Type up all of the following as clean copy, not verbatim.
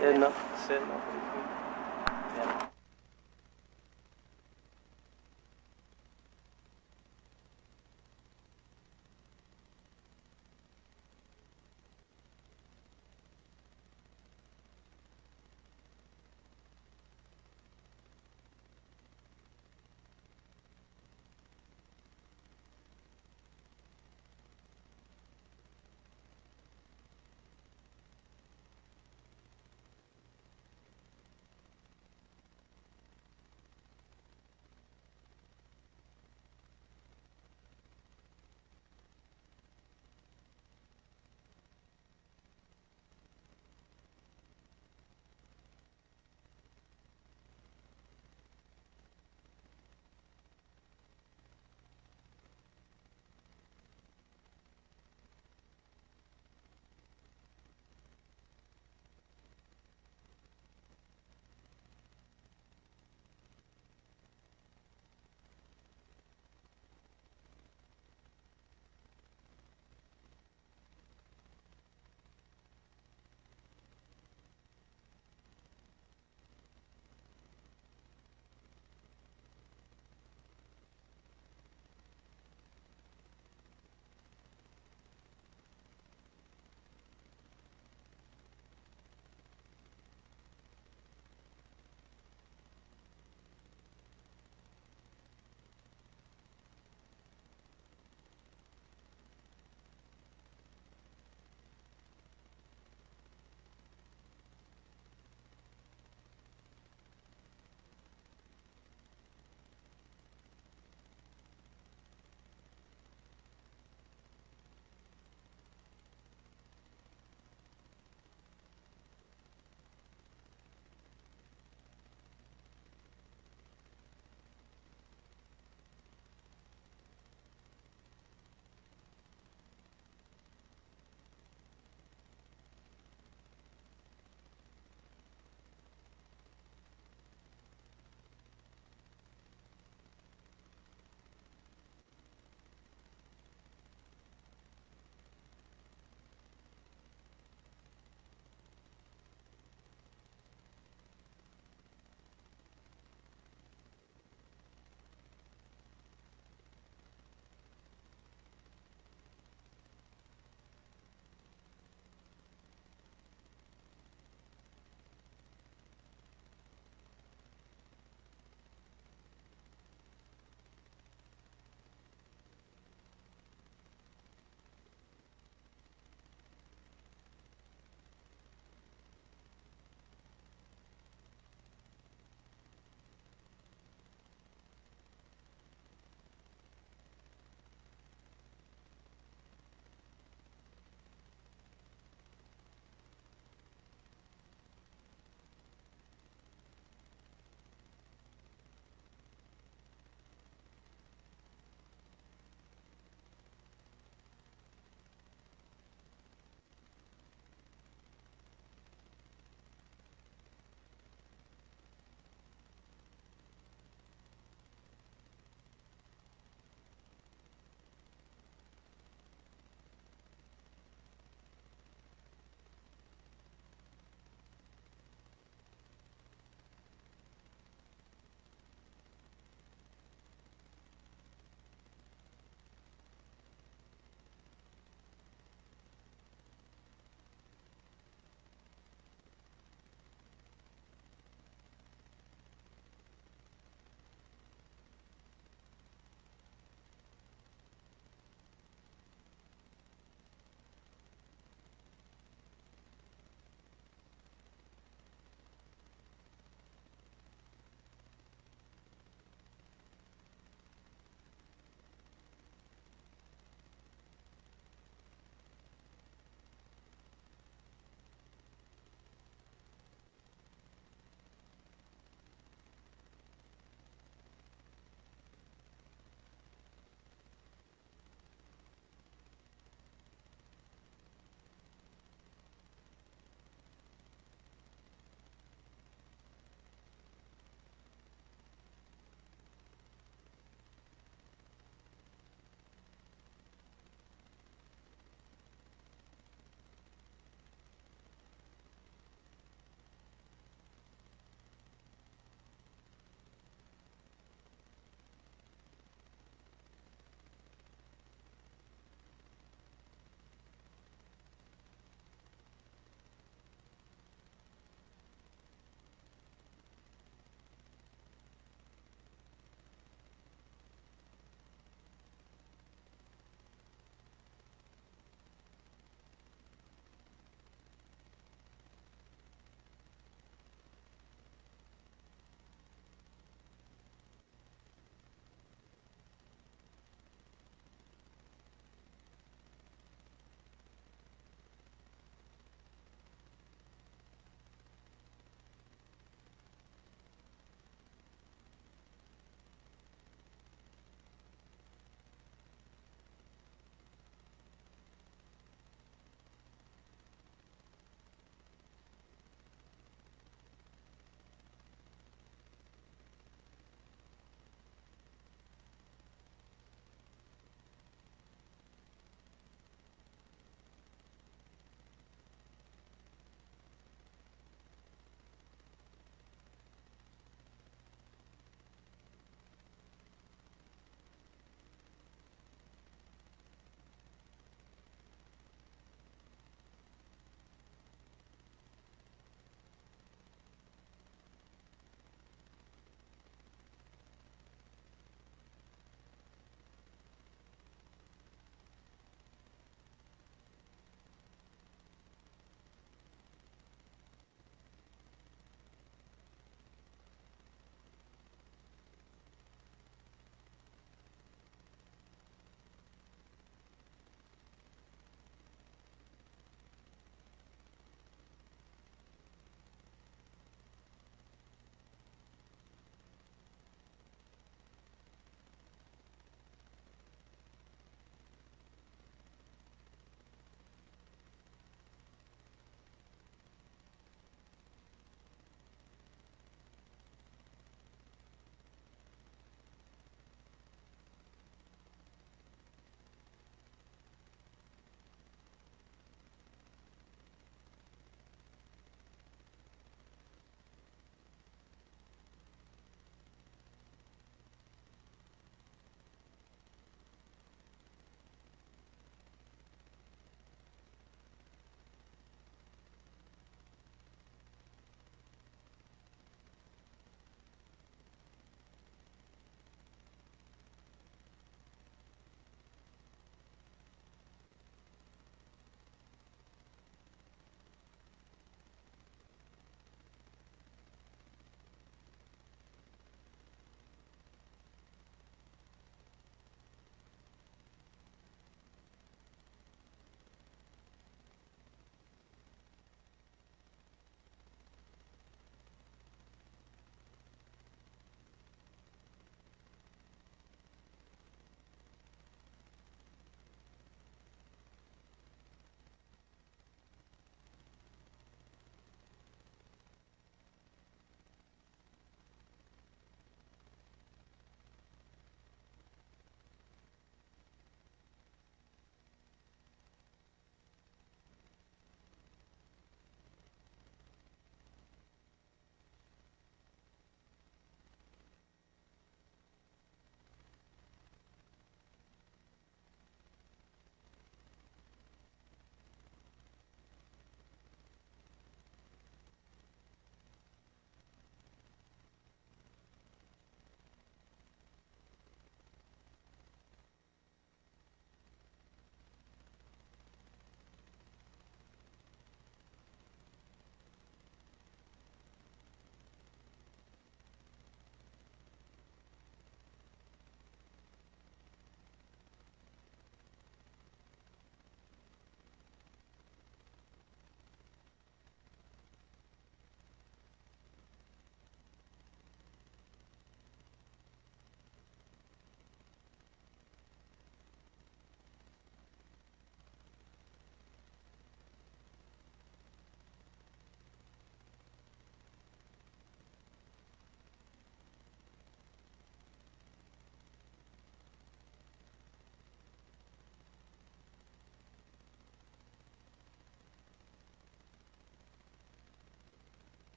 C'est non, c'est non. Yeah.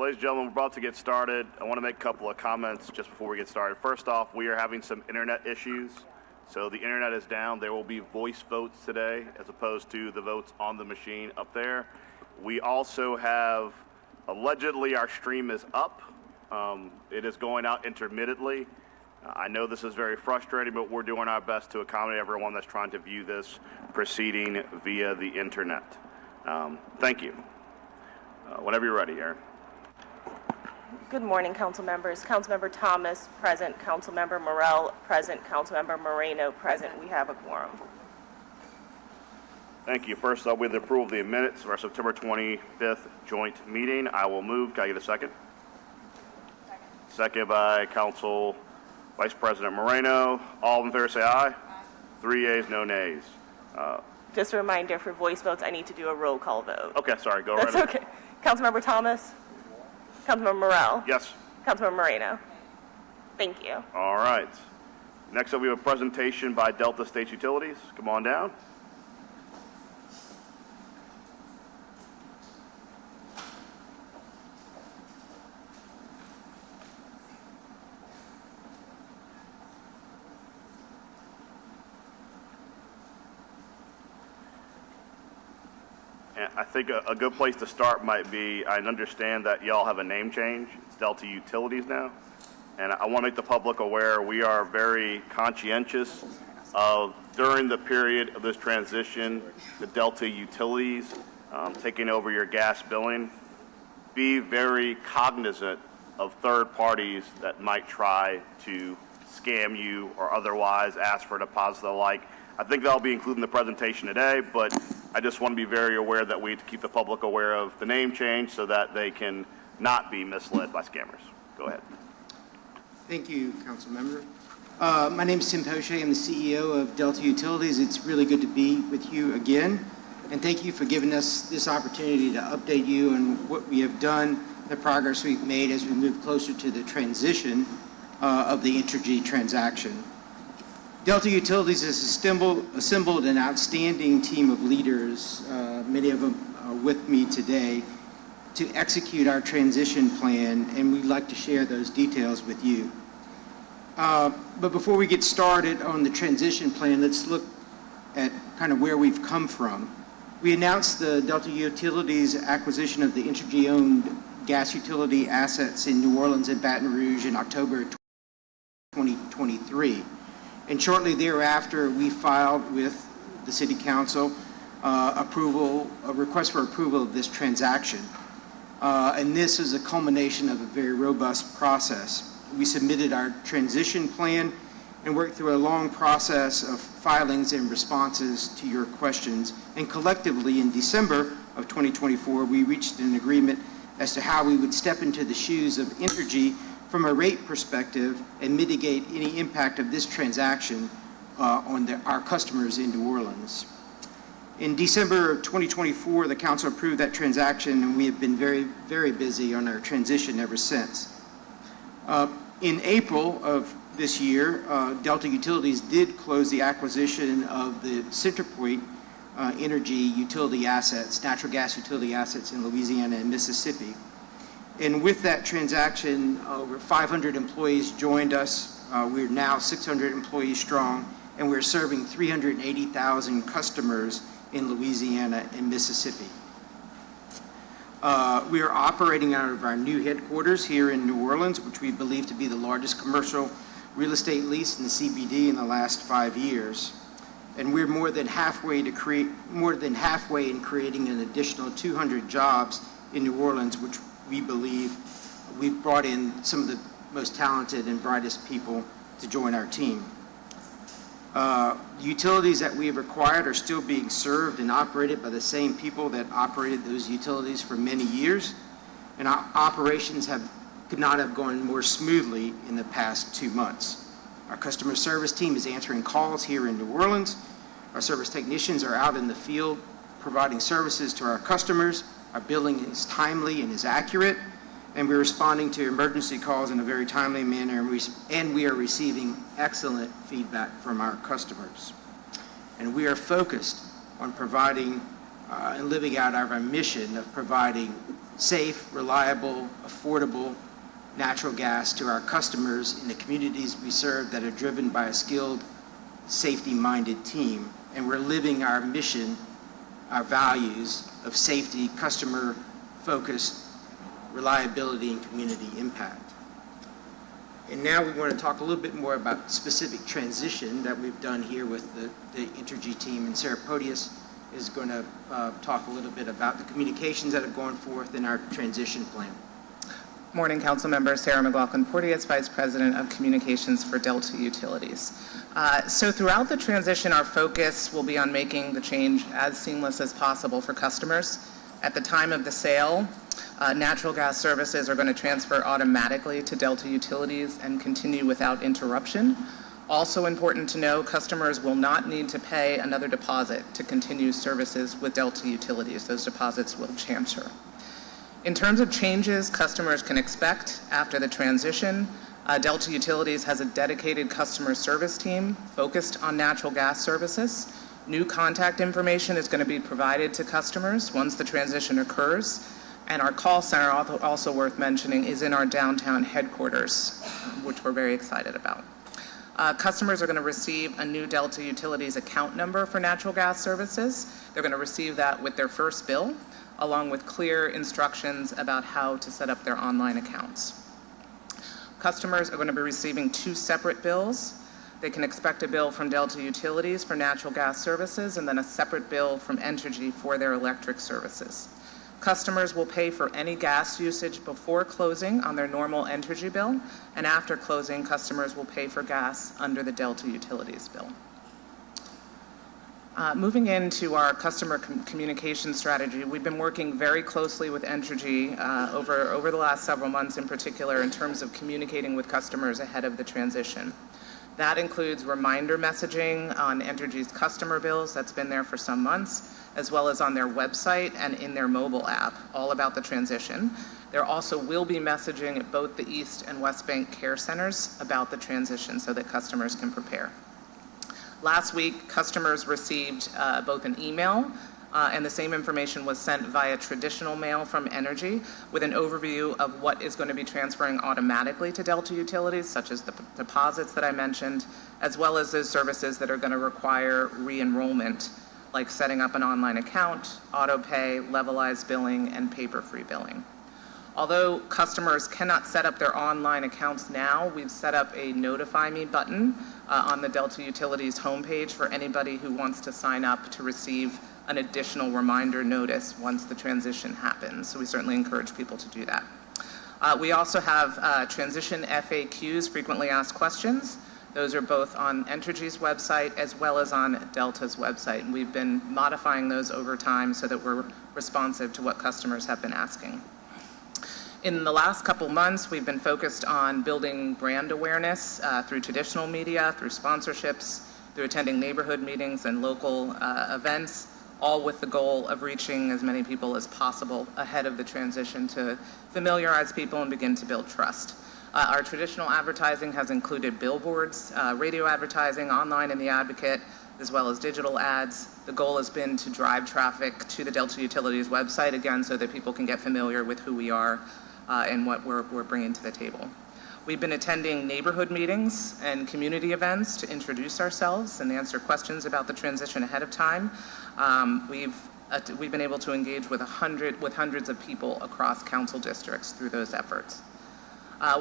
Ladies and gentlemen, we're about to get started. I want to make a couple of comments just before we get started. First off, we are having some internet issues. So the internet is down. There will be voice votes today as opposed to the votes on the machine up there. We also have, allegedly our stream is up. It is going out intermittently. I know this is very frustrating, but we're doing our best to accommodate everyone that's trying to view this proceeding via the internet. Thank you. Whenever you're ready, Aaron. Good morning, council members. Councilmember Thomas, present. Councilmember Morell, present. Councilmember Moreno, present. We have a quorum. Thank you. First up, with the approval of the minutes of our September 25th joint meeting, I will move. Can I get a second? Second by Council Vice President Moreno. All in favor say aye. Aye. 3 yeas, no nays. Just a reminder, for voice votes, I need to do a roll call vote. Okay, sorry, go That's right ahead. okay. Councilmember Thomas? Councilmember Morell? Yes. Councilmember Moreno? Thank you. All right. Next up, we have a presentation by Delta States Utilities. Come on down. I think a good place to start might be, I understand that y'all have a name change. It's Delta Utilities now. And I want to make the public aware we are very conscientious of, during the period of this transition, the Delta Utilities taking over your gas billing. Be very cognizant of third parties that might try to scam you or otherwise ask for a deposit or the like. I think that'll be included in the presentation today, but I just want to be very aware that we need to keep the public aware of the name change so that they can not be misled by scammers. Go ahead. Thank you, Council Member. My name is Tim Poche. I'm the CEO of Delta Utilities. It's really good to be with you again. And thank you for giving us this opportunity to update you on what we have done, the progress we've made as we move closer to the transition of the Entergy transaction. Delta Utilities has assembled an outstanding team of leaders, many of them are with me today, to execute our transition plan, and we'd like to share those details with you. But before we get started on the transition plan, let's look at kind of where we've come from. We announced the Delta Utilities acquisition of the Entergy-owned gas utility assets in New Orleans and Baton Rouge in October 2023. And shortly thereafter, we filed with the City Council a request for approval of this transaction. And this is a culmination of a very robust process. We submitted our transition plan and worked through a long process of filings and responses to your questions. And collectively, in December of 2024, we reached an agreement as to how we would step into the shoes of Entergy from a rate perspective and mitigate any impact of this transaction on our customers in New Orleans. In December of 2024, the Council approved that transaction, and we have been very, very busy on our transition ever since. In April of this year, Delta Utilities did close the acquisition of the CenterPoint Energy utility assets, natural gas utility assets in Louisiana and Mississippi. And with that transaction, over 500 employees joined us. We're now 600 employees strong, and we're serving 380,000 customers in Louisiana and Mississippi. We are operating out of our new headquarters here in New Orleans, which we believe to be the largest commercial real estate lease in the CBD in the last 5 years. And we're more than halfway in creating an additional 200 jobs in New Orleans, which we believe we've brought in some of the most talented and brightest people to join our team. The utilities that we have acquired are still being served and operated by the same people that operated those utilities for many years, and our operations could not have gone more smoothly in the past 2 months. Our customer service team is answering calls here in New Orleans. Our service technicians are out in the field providing services to our customers. Our billing is timely and is accurate, and we're responding to emergency calls in a very timely manner, and we are receiving excellent feedback from our customers. And we are focused on providing and living out our mission of providing safe, reliable, affordable natural gas to our customers in the communities we serve that are driven by a skilled, safety-minded team. And we're living our mission, our values of safety, customer-focused reliability, and community impact. And now we want to talk a little bit more about specific transition that we've done here with the Entergy team. And Sarah Podius is going to talk a little bit about the communications that are going forth in our transition plan. Morning, Council Members. Sarah McLaughlin-Porteous, Vice President of Communications for Delta Utilities. So throughout the transition, our focus will be on making the change as seamless as possible for customers. At the time of the sale, natural gas services are going to transfer automatically to Delta Utilities and continue without interruption. Also important to know, customers will not need to pay another deposit to continue services with Delta Utilities. Those deposits will transfer. In terms of changes customers can expect after the transition, Delta Utilities has a dedicated customer service team focused on natural gas services. New contact information is going to be provided to customers once the transition occurs. And our call center, also worth mentioning, is in our downtown headquarters, which we're very excited about. Customers are going to receive a new Delta Utilities account number for natural gas services. They're going to receive that with their first bill, along with clear instructions about how to set up their online accounts. Customers are going to be receiving 2 separate bills. They can expect a bill from Delta Utilities for natural gas services and then a separate bill from Entergy for their electric services. Customers will pay for any gas usage before closing on their normal Entergy bill, and after closing, customers will pay for gas under the Delta Utilities bill. Moving into our customer communication strategy, we've been working very closely with Entergy over the last several months in particular in terms of communicating with customers ahead of the transition. That includes reminder messaging on Entergy's customer bills that's been there for some months, as well as on their website and in their mobile app, all about the transition. There also will be messaging at both the East and West Bank care centers about the transition so that customers can prepare. Last week, customers received both an email and the same information was sent via traditional mail from Entergy with an overview of what is going to be transferring automatically to Delta Utilities, such as the deposits that I mentioned, as well as those services that are going to require re-enrollment, like setting up an online account, auto pay, levelized billing, and paper-free billing. Although customers cannot set up their online accounts now, we've set up a Notify Me button on the Delta Utilities homepage for anybody who wants to sign up to receive an additional reminder notice once the transition happens. So we certainly encourage people to do that. We also have transition FAQs, frequently asked questions. Those are both on Entergy's website as well as on Delta's website. And we've been modifying those over time so that we're responsive to what customers have been asking. In the last couple months, we've been focused on building brand awareness through traditional media, through sponsorships, through attending neighborhood meetings and local events, all with the goal of reaching as many people as possible ahead of the transition to familiarize people and begin to build trust. Our traditional advertising has included billboards, radio advertising, online in the Advocate, as well as digital ads. The goal has been to drive traffic to the Delta Utilities website, again, so that people can get familiar with who we are and what we're bringing to the table. We've been attending neighborhood meetings and community events to introduce ourselves and answer questions about the transition ahead of time. We've been able to engage with hundreds of people across council districts through those efforts.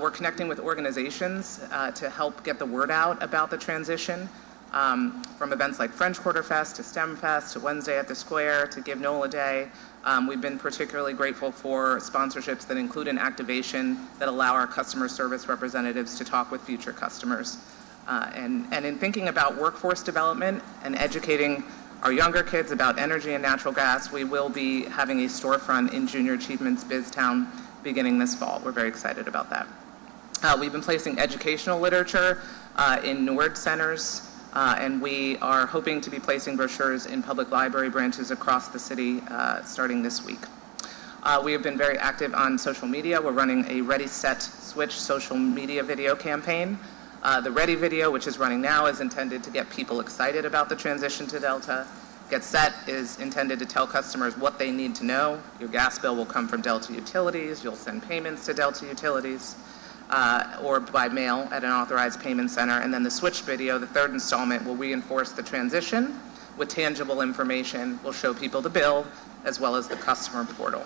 We're connecting with organizations to help get the word out about the transition, from events like French Quarter Fest to STEM Fest to Wednesday at the Square to Give NOLA Day. We've been particularly grateful for sponsorships that include an activation that allow our customer service representatives to talk with future customers. And in thinking about workforce development and educating our younger kids about energy and natural gas, we will be having a storefront in Junior Achievements BizTown beginning this fall. We're very excited about that. We've been placing educational literature in NORD centers, and we are hoping to be placing brochures in public library branches across the city starting this week. We have been very active on social media. We're running a Ready, Set, Switch social media video campaign. The Ready video, which is running now, is intended to get people excited about the transition to Delta. Get Set is intended to tell customers what they need to know. Your gas bill will come from Delta Utilities. You'll send payments to Delta Utilities or by mail at an authorized payment center. And then the Switch video, the third installment, will reinforce the transition with tangible information. We'll show people the bill as well as the customer portal.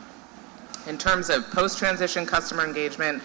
In terms of post-transition customer engagement,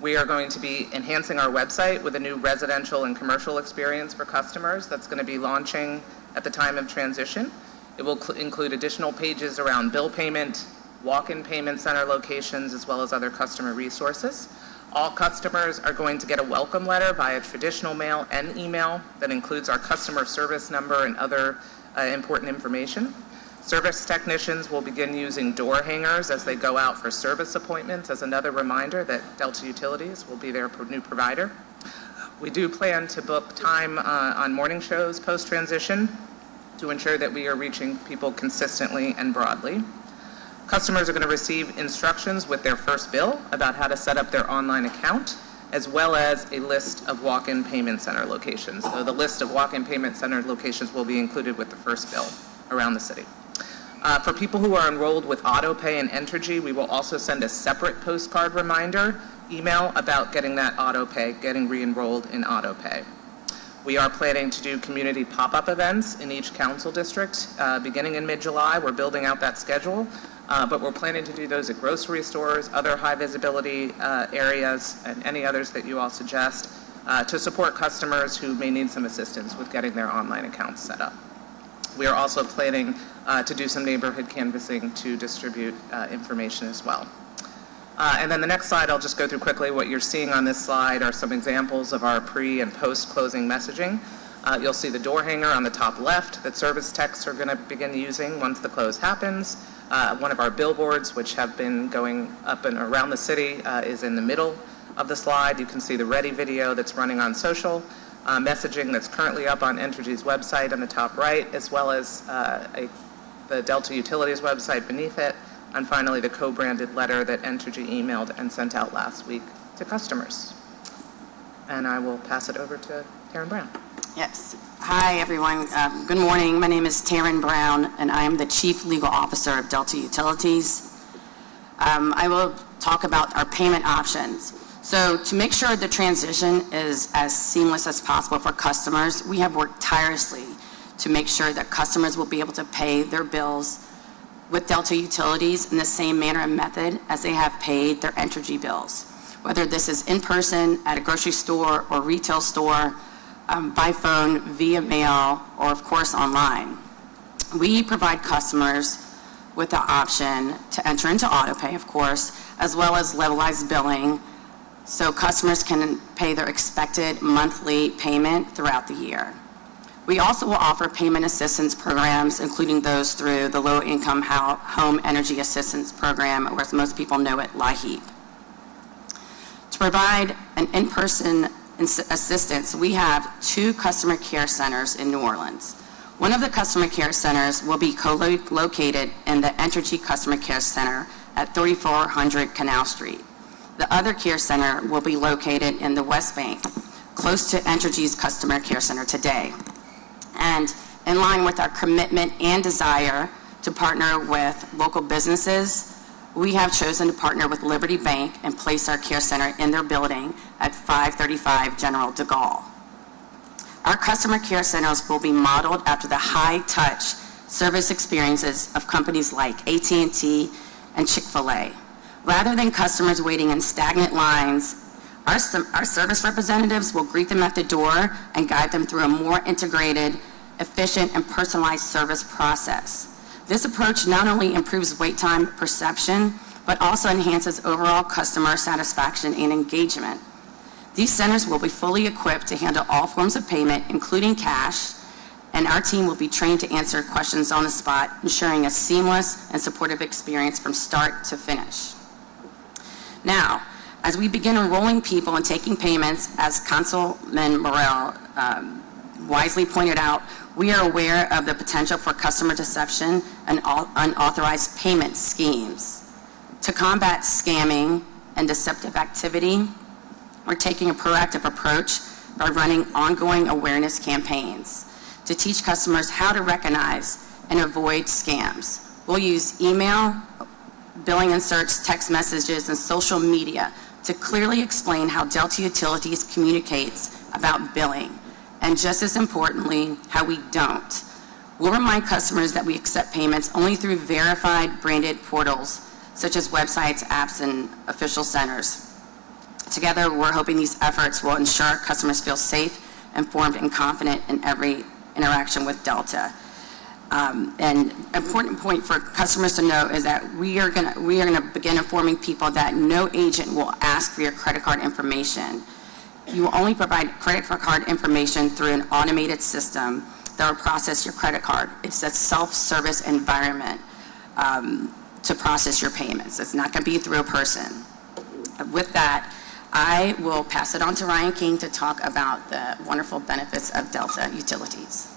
we are going to be enhancing our website with a new residential and commercial experience for customers that's going to be launching at the time of transition. It will include additional pages around bill payment, walk-in payment center locations, as well as other customer resources. All customers are going to get a welcome letter via traditional mail and email that includes our customer service number and other important information. Service technicians will begin using door hangers as they go out for service appointments as another reminder that Delta Utilities will be their new provider. We do plan to book time on morning shows post-transition to ensure that we are reaching people consistently and broadly. Customers are going to receive instructions with their first bill about how to set up their online account, as well as a list of walk-in payment center locations. So the list of walk-in payment center locations will be included with the first bill around the city. For people who are enrolled with AutoPay and Entergy, we will also send a separate postcard reminder email about getting that AutoPay, getting re-enrolled in AutoPay. We are planning to do community pop-up events in each council district beginning in mid-July. We're building out that schedule, but we're planning to do those at grocery stores, other high visibility areas, and any others that you all suggest to support customers who may need some assistance with getting their online accounts set up. We are also planning to do some neighborhood canvassing to distribute information as well. And then the next slide, I'll just go through quickly. What you're seeing on this slide are some examples of our pre- and post-closing messaging. You'll see the door hanger on the top left that service techs are going to begin using once the close happens. One of our billboards, which have been going up and around the city, is in the middle of the slide. You can see the Ready video that's running on social. Messaging that's currently up on Entergy's website on the top right, as well as the Delta Utilities website beneath it, and finally the co-branded letter that Entergy emailed and sent out last week to customers. And I will pass it over to Taryn Brown. Yes. Hi, everyone. Good morning. My name is Taryn Brown, and I am the Chief Legal Officer of Delta Utilities. I will talk about our payment options. So to make sure the transition is as seamless as possible for customers, we have worked tirelessly to make sure that customers will be able to pay their bills with Delta Utilities in the same manner and method as they have paid their Entergy bills, whether this is in person at a grocery store or retail store, by phone, via mail, or of course online. We provide customers with the option to enter into AutoPay, of course, as well as levelized billing, so customers can pay their expected monthly payment throughout the year. We also will offer payment assistance programs, including those through the Low Income Home Energy Assistance Program, or as most people know it, LIHEAP. To provide an in-person assistance, we have 2 customer care centers in New Orleans. One of the customer care centers will be co-located in the Entergy Customer Care Center at 3400 Canal Street. The other care center will be located in the West Bank, close to Entergy's Customer Care Center today. And in line with our commitment and desire to partner with local businesses, we have chosen to partner with Liberty Bank and place our care center in their building at 535 General de Gaulle. Our customer care centers will be modeled after the high-touch service experiences of companies like AT&T and Chick-fil-A. Rather than customers waiting in stagnant lines, our service representatives will greet them at the door and guide them through a more integrated, efficient, and personalized service process. This approach not only improves wait time perception, but also enhances overall customer satisfaction and engagement. These centers will be fully equipped to handle all forms of payment, including cash, and our team will be trained to answer questions on the spot, ensuring a seamless and supportive experience from start to finish. Now, as we begin enrolling people and taking payments, as Councilman Morell wisely pointed out, we are aware of the potential for customer deception and unauthorized payment schemes. To combat scamming and deceptive activity, we're taking a proactive approach by running ongoing awareness campaigns to teach customers how to recognize and avoid scams. We'll use email, billing inserts, text messages, and social media to clearly explain how Delta Utilities communicates about billing, and just as importantly, how we don't. We'll remind customers that we accept payments only through verified branded portals, such as websites, apps, and official centers. Together, we're hoping these efforts will ensure customers feel safe, informed, and confident in every interaction with Delta. An important point for customers to know is that we are going to begin informing people that no agent will ask for your credit card information. You will only provide credit card information through an automated system that will process your credit card. It's a self-service environment to process your payments. It's not going to be through a person. With that, I will pass it on to Ryan King to talk about the wonderful benefits of Delta Utilities.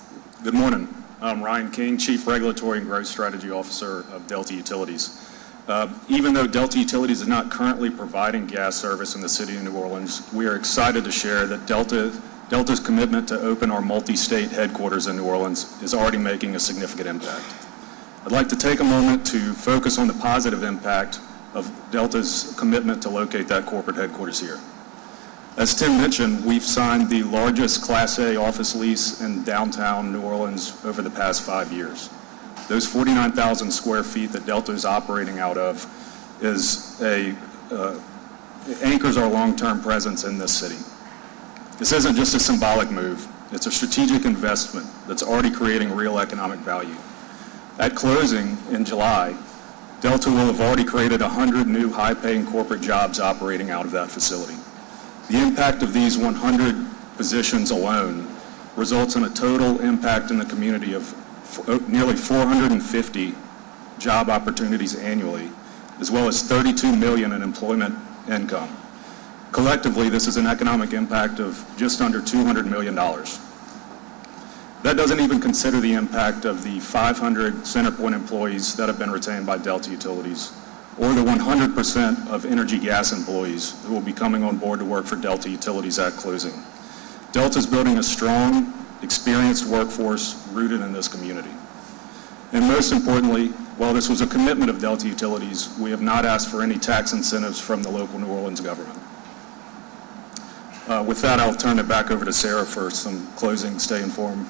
Good morning. I'm Ryan King, Chief Regulatory and Growth Strategy Officer of Delta Utilities. Even though Delta Utilities is not currently providing gas service in the city of New Orleans, we are excited to share that Delta's commitment to open our multi-state headquarters in New Orleans is already making a significant impact. I'd like to take a moment to focus on the positive impact of Delta's commitment to locate that corporate headquarters here. As Tim mentioned, we've signed the largest Class A office lease in downtown New Orleans over the past 5 years. Those 49,000 square feet that Delta is operating out of anchors our long-term presence in this city. This isn't just a symbolic move. It's a strategic investment that's already creating real economic value. At closing in July, Delta will have already created 100 new high-paying corporate jobs operating out of that facility. The impact of these 100 positions alone results in a total impact in the community of nearly 450 job opportunities annually, as well as $32 million in employment income. Collectively, this is an economic impact of just under $200 million. That doesn't even consider the impact of the 500 CenterPoint employees that have been retained by Delta Utilities, or the 100% of Energy Gas employees who will be coming on board to work for Delta Utilities at closing. Delta is building a strong, experienced workforce rooted in this community. And most importantly, while this was a commitment of Delta Utilities, we have not asked for any tax incentives from the local New Orleans government. With that, I'll turn it back over to Sarah for some closing stay informed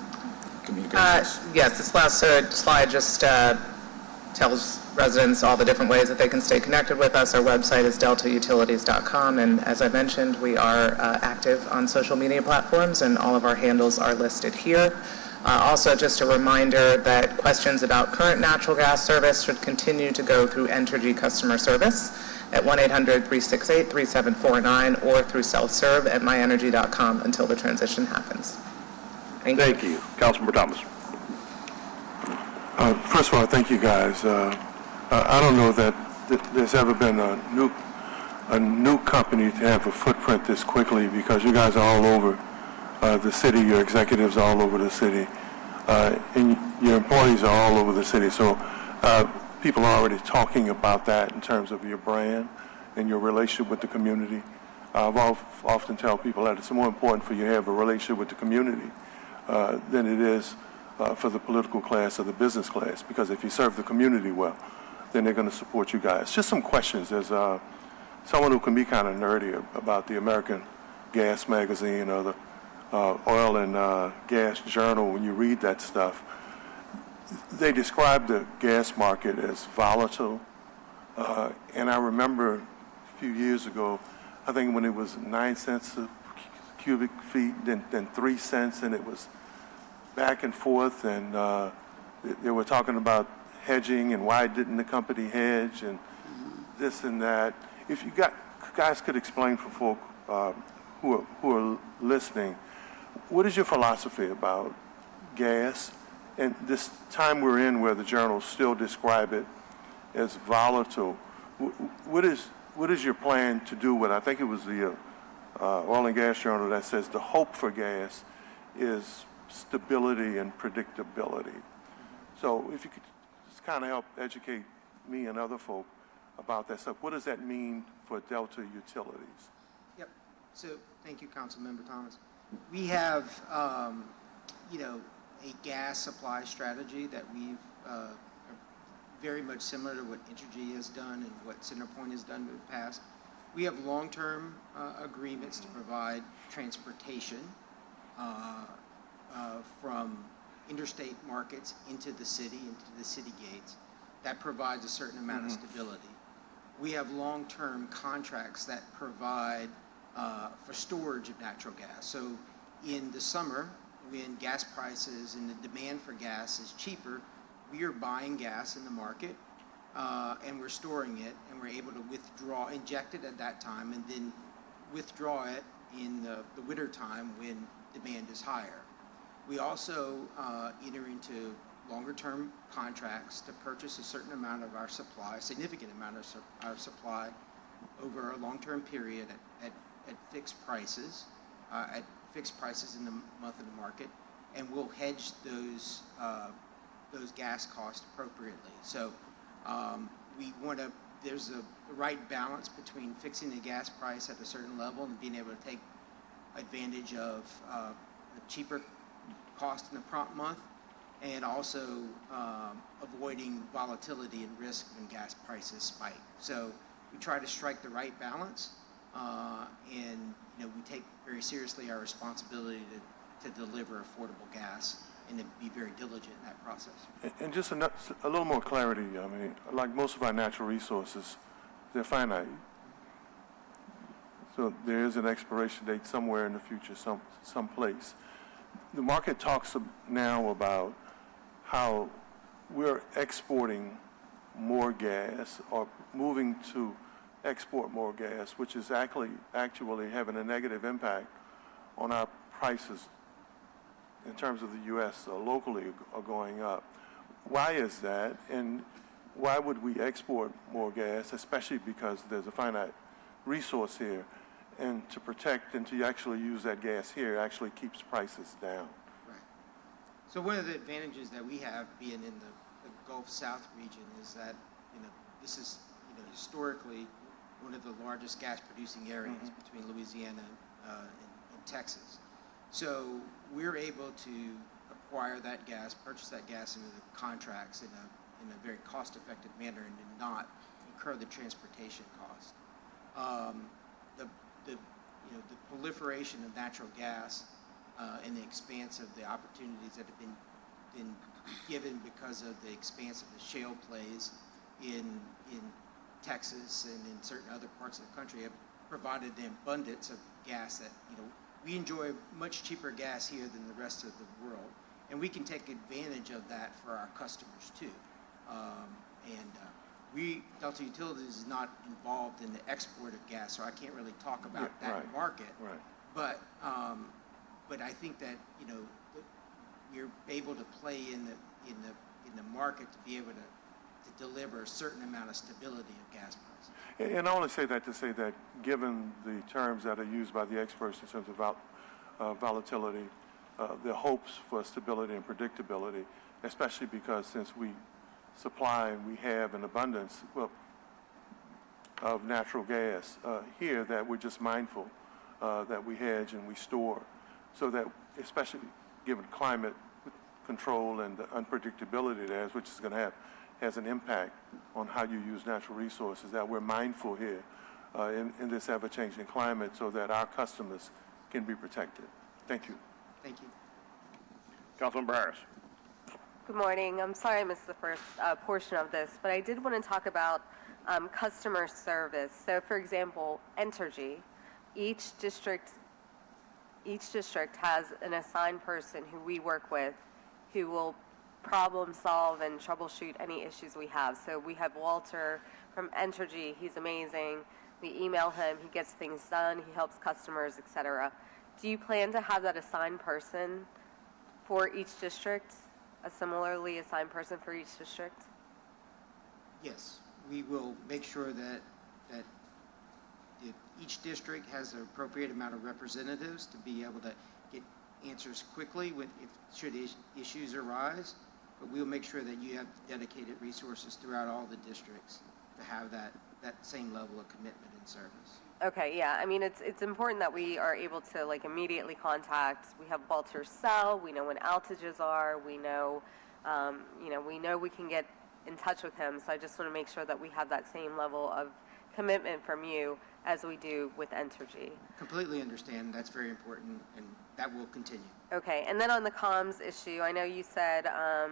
communications. Yes, this last slide just tells residents all the different ways that they can stay connected with us. Our website is deltautilities.com, and as I mentioned, we are active on social media platforms, and all of our handles are listed here. Also, just a reminder that questions about current natural gas service should continue to go through Entergy customer service at 1-800-368-3749 or through self-serve at myenergy.com until the transition happens. Thank you. Councilmember Thomas. First of all, thank you guys. I don't know that there's ever been a new company to have a footprint this quickly, because you guys are all over the city, your executives are all over the city, and your employees are all over the city. So people are already talking about that in terms of your brand and your relationship with the community. I've often tell people that it's more important for you to have a relationship with the community than it is for the political class or the business class, because if you serve the community well, then they're going to support you guys. Just some questions. As someone who can be kind of nerdy about the American Gas Magazine or the Oil and Gas Journal, when you read that stuff, they describe the gas market as volatile. And I remember a few years ago, I think when it was 9 cents a cubic feet, then 3 cents, and it was back and forth, and they were talking about hedging and why didn't the company hedge and this and that. If you guys could explain for folk who are listening, what is your philosophy about gas and this time we're in where the journals still describe it as volatile? What is your plan to do with, I think it was the Oil and Gas Journal that says the hope for gas is stability and predictability. So if you could just kind of help educate me and other folk about that stuff. What does that mean for Delta Utilities? Yep. So thank you, Councilmember Thomas. We have, a gas supply strategy that we've are very much similar to what Entergy has done and what CenterPoint has done in the past. We have long-term agreements to provide transportation from interstate markets into the city gates. That provides a certain amount of stability. We have long-term contracts that provide for storage of natural gas. So in the summer, when gas prices and the demand for gas is cheaper, we are buying gas in the market and we're storing it, and we're able to inject it at that time, and then withdraw it in the winter time when demand is higher. We also enter into longer-term contracts to purchase a certain amount of our supply, a significant amount of our supply over a long-term period at fixed prices in the month of the market, and we'll hedge those gas costs appropriately. So there's a right balance between fixing the gas price at a certain level and being able to take advantage of a cheaper cost in the prompt month, and also avoiding volatility and risk when gas prices spike. So we try to strike the right balance, and we take very seriously our responsibility to deliver affordable gas and to be very diligent in that process. And just a little more clarity. I mean, like most of our natural resources, they're finite. So there is an expiration date somewhere in the future, someplace. The market talks now about how we're exporting more gas or moving to export more gas, which is actually having a negative impact on our prices in terms of the U.S. Locally are going up. Why is that? And why would we export more gas, especially because there's a finite resource here? And to protect and to actually use that gas here actually keeps prices down. Right. So one of the advantages that we have being in the Gulf South region is that, this is, historically one of the largest gas producing areas between Louisiana and Texas. So we're able to acquire that gas, purchase that gas into the contracts in a very cost-effective manner and not incur the transportation cost. The proliferation of natural gas and the expanse of the opportunities that have been given because of the expanse of the shale plays in Texas and in certain other parts of the country have provided the abundance of gas that, we enjoy much cheaper gas here than the rest of the world, and we can take advantage of that for our customers too. Delta Utilities is not involved in the export of gas, so I can't really talk about that market. Right. But I think that we're able to play in the market to be able to deliver a certain amount of stability of gas prices. And I only say that to say that given the terms that are used by the experts in terms of volatility, the hopes for stability and predictability, especially because since we supply and we have an abundance of natural gas here, that we're just mindful that we hedge and we store, so that especially given climate control and the unpredictability there, which is going to has an impact on how you use natural resources, that we're mindful here in this ever-changing climate so that our customers can be protected. Thank you. Thank you. Councilmember Harris. Good morning. I'm sorry I missed the first portion of this, but I did want to talk about customer service. So, for example, Entergy, each district has an assigned person who we work with who will problem solve and troubleshoot any issues we have. So we have Walter from Entergy. He's amazing. We email him. He gets things done. He helps customers, etc. Do you plan to have that assigned person for each district, a similarly assigned person for each district? Yes, we will make sure that each district has the appropriate amount of representatives to be able to get answers quickly should issues arise. But we'll make sure that you have dedicated resources throughout all the districts to have that same level of commitment and service. Okay, yeah. I mean, it's important that we are able to immediately contact. We have Walter's cell. We know when outages are. We know We know we can get in touch with him, so I just want to make sure that we have that same level of commitment from you as we do with Entergy. Completely understand. That's very important, and that will continue. Okay, and then on the comms issue, I know you said I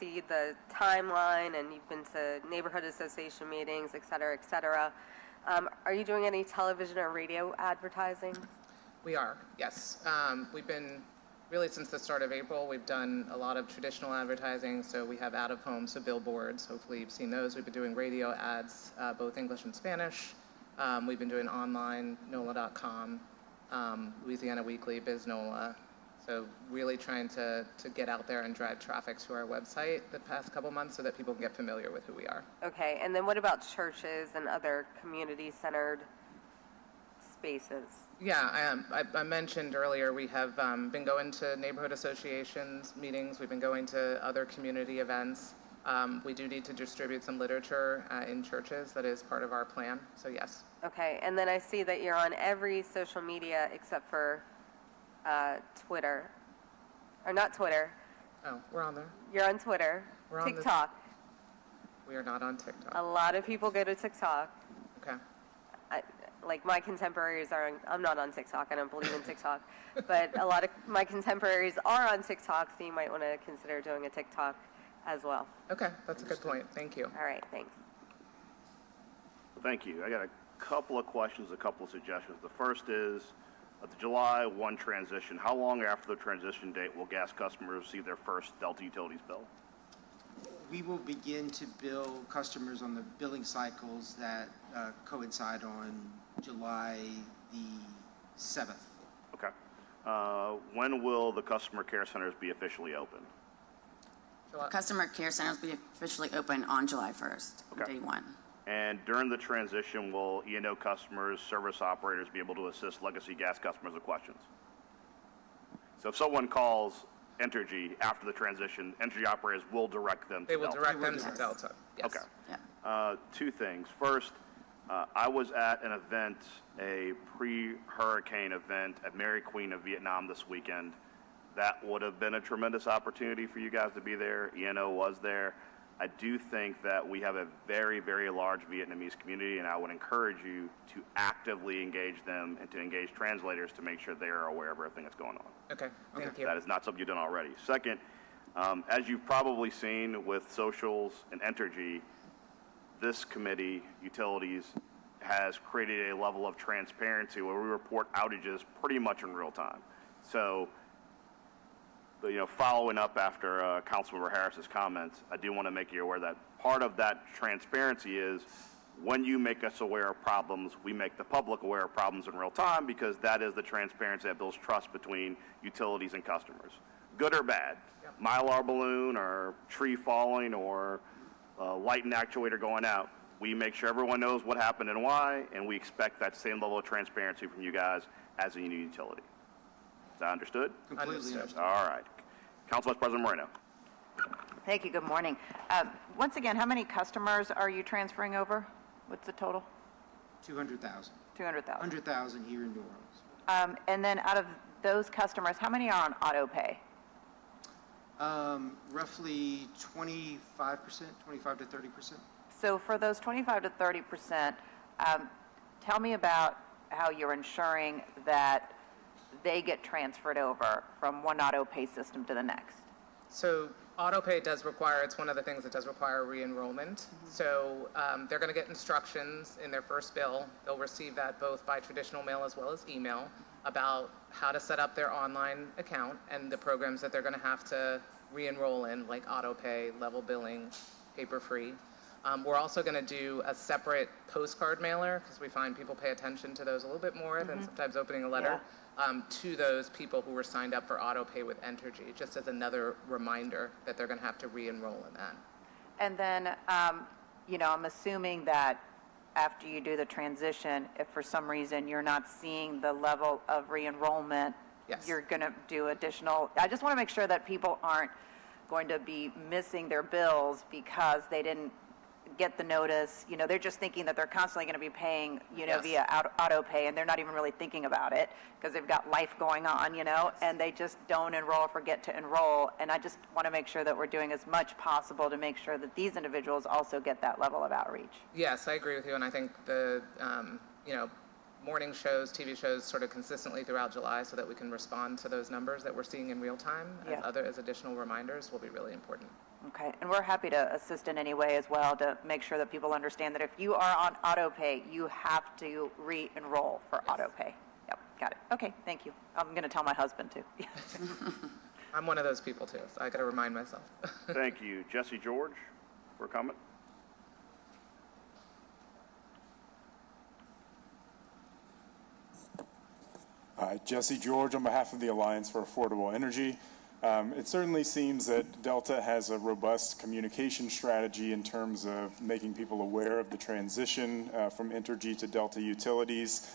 see the timeline, and you've been to neighborhood association meetings, et cetera, et cetera. Are you doing any television or radio advertising? We are, yes. We've been, really since the start of April, we've done a lot of traditional advertising, so we have out-of-home, so billboards. Hopefully you've seen those. We've been doing radio ads, both English and Spanish. We've been doing online, NOLA.com, Louisiana Weekly, BizNOLA. So really trying to get out there and drive traffic to our website the past couple months so that people can get familiar with who we are. Okay, and then what about churches and other community-centered spaces? Yeah, I mentioned earlier we have been going to neighborhood associations meetings. We've been going to other community events. We do need to distribute some literature in churches. That is part of our plan, so yes. Okay, and then I see that you're on every social media except for Twitter. Or not Twitter. Oh, we're on there. You're on Twitter. We're on TikTok. We are not on TikTok. A lot of people go to TikTok. Okay. Like my contemporaries are, I'm not on TikTok, I don't believe in TikTok, but a lot of my contemporaries are on TikTok, so you might want to consider doing a TikTok as well. Okay, that's a good point. Thank you. All right, thanks. Thank you. I got a couple of questions, a couple of suggestions. The first is, at the July 1 transition, how long after the transition date will gas customers see their first Delta Utilities bill? We will begin to bill customers on the billing cycles that coincide on July the 7th. Okay. When will the customer care centers be officially open? Customer care centers will be officially open on July 1st, Okay. day one. And during the transition, will E&O customers, service operators be able to assist legacy gas customers with questions? So if someone calls Entergy after the transition, Entergy operators will direct them to They will Delta. direct them to Delta. Yes. Okay. Yeah. Two things. First, I was at an event, a pre-hurricane event at Mary Queen of Vietnam this weekend. That would have been a tremendous opportunity for you guys to be there. E&O was there. I do think that we have a very, very large Vietnamese community, and I would encourage you to actively engage them and to engage translators to make sure they are aware of everything that's going on. Okay, thank you. That is not something you've done already. Second, as you've probably seen with socials and Entergy, this committee, Utilities, has created a level of transparency where we report outages pretty much in real time. So, following up after Councilmember Harris's comments, I do want to make you aware that part of that transparency is when you make us aware of problems, we make the public aware of problems in real time, because that is the transparency that builds trust between utilities and customers. Good or bad, Mylar balloon or tree falling or light and actuator going out, we make sure everyone knows what happened and why, and we expect that same level of transparency from you guys as a utility. Is that understood? Completely understood. All right. Council Vice President Moreno. Thank you. Good morning. Once again, how many customers are you transferring over? What's the total? 200,000. 200,000. 100,000 here in New Orleans. And then out of those customers, how many are on auto pay? Roughly 25%, 25 to 30%. So for those 25 to 30%, tell me about how you're ensuring that they get transferred over from one auto pay system to the next. So auto pay does require, it's one of the things that does require re-enrollment. So they're going to get instructions in their first bill. They'll receive that both by traditional mail as well as email about how to set up their online account and the programs that they're going to have to re-enroll in, like auto pay, level billing, paper-free. We're also going to do a separate postcard mailer, because we find people pay attention to those a little bit more than sometimes opening a letter, to those people who were signed up for auto pay with Entergy, just as another reminder that they're going to have to re-enroll in that. And then, I'm assuming that after you do the transition, if for some reason you're not seeing the level of re-enrollment, Yes. you're going to do additional, I just want to make sure that people aren't going to be missing their bills because they didn't get the notice, they're just thinking that they're constantly going to be paying, Yes. via auto pay, and they're not even really thinking about it because they've got life going on, and they just don't enroll or forget to enroll. And I just want to make sure that we're doing as much possible to make sure that these individuals also get that level of outreach. Yes, I agree with you, and I think the, morning shows, TV shows sort of consistently throughout July so that we can respond to those numbers that we're seeing in real time Yeah. as additional reminders will be really important. Okay, and we're happy to assist in any way as well to make sure that people understand that if you are on auto pay, you have to re-enroll for auto pay. Yep, got it. Okay, thank you. I'm going to tell my husband too. I'm one of those people too, so I got to remind myself. Thank you. Jesse George for a comment. Jesse George on behalf of the Alliance for Affordable Energy. It certainly seems that Delta has a robust communication strategy in terms of making people aware of the transition from Entergy to Delta Utilities.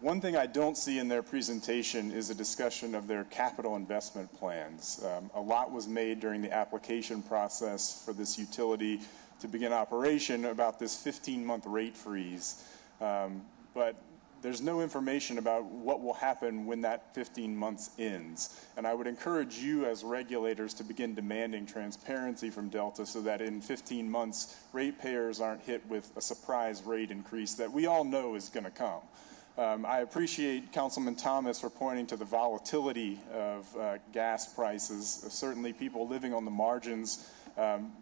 One thing I don't see in their presentation is a discussion of their capital investment plans. A lot was made during the application process for this utility to begin operation about this 15-month rate freeze. But there's no information about what will happen when that 15 months ends. And I would encourage you as regulators to begin demanding transparency from Delta so that in 15 months, ratepayers aren't hit with a surprise rate increase that we all know is going to come. I appreciate Councilman Thomas for pointing to the volatility of gas prices. Certainly people living on the margins,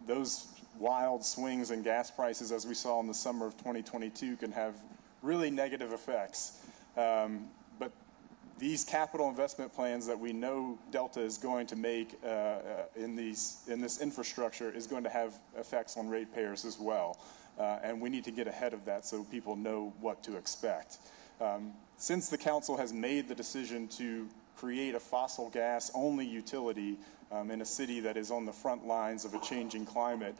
those wild swings in gas prices as we saw in the summer of 2022 can have really negative effects. But these capital investment plans that we know Delta is going to make in this infrastructure is going to have effects on ratepayers as well. And we need to get ahead of that so people know what to expect. Since the council has made the decision to create a fossil gas only utility in a city that is on the front lines of a changing climate,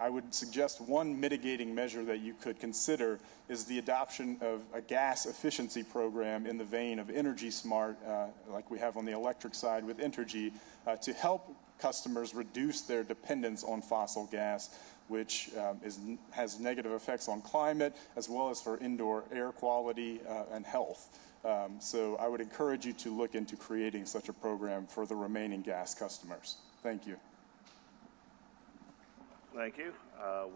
I would suggest one mitigating measure that you could consider is the adoption of a gas efficiency program in the vein of Energy Smart, like we have on the electric side with Entergy, to help customers reduce their dependence on fossil gas, which has negative effects on climate as well as for indoor air quality and health. So I would encourage you to look into creating such a program for the remaining gas customers. Thank you. Thank you.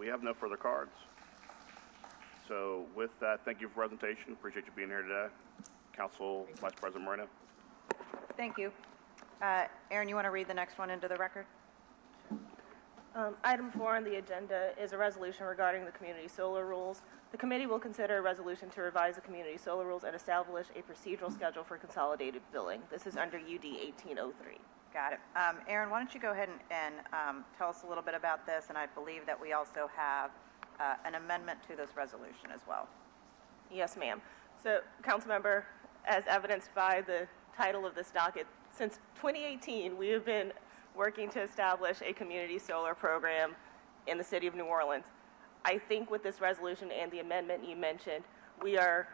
We have no further cards. So with that, thank you for your presentation. Appreciate you being here today. Council Vice President Moreno. Thank you. Aaron, you want to read the next one into the record? Item 4 on the agenda is a resolution regarding the community solar rules. The committee will consider a resolution to revise the community solar rules and establish a procedural schedule for consolidated billing. This is under UD 1803. Got it. Aaron, why don't you go ahead and tell us a little bit about this, and I believe that we also have an amendment to this resolution as well. Yes, ma'am. So, Councilmember, as evidenced by the title of this docket, since 2018, we have been working to establish a community solar program in the city of New Orleans. I think with this resolution and the amendment you mentioned, we are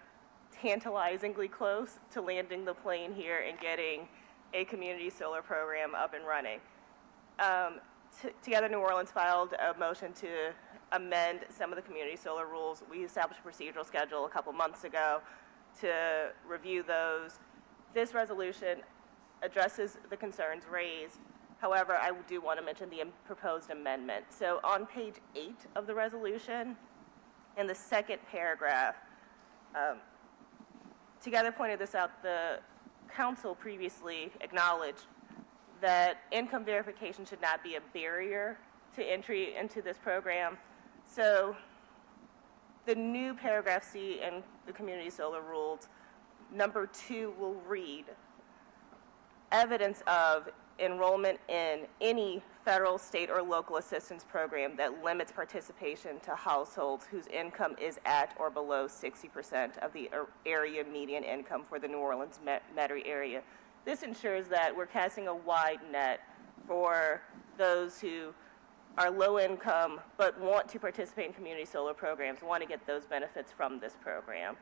tantalizingly close to landing the plane here and getting a community solar program up and running. Together New Orleans filed a motion to amend some of the community solar rules. We established a procedural schedule a couple months ago to review those. This resolution addresses the concerns raised. However, I do want to mention the proposed amendment. So on page 8 of the resolution, in the second paragraph, Together pointed this out, the council previously acknowledged that income verification should not be a barrier to entry into this program. So the new paragraph C in the community solar rules, number 2 will read, evidence of enrollment in any federal, state, or local assistance program that limits participation to households whose income is at or below 60% of the area median income for the New Orleans metro area. This ensures that we're casting a wide net for those who are low income but want to participate in community solar programs, want to get those benefits from this program.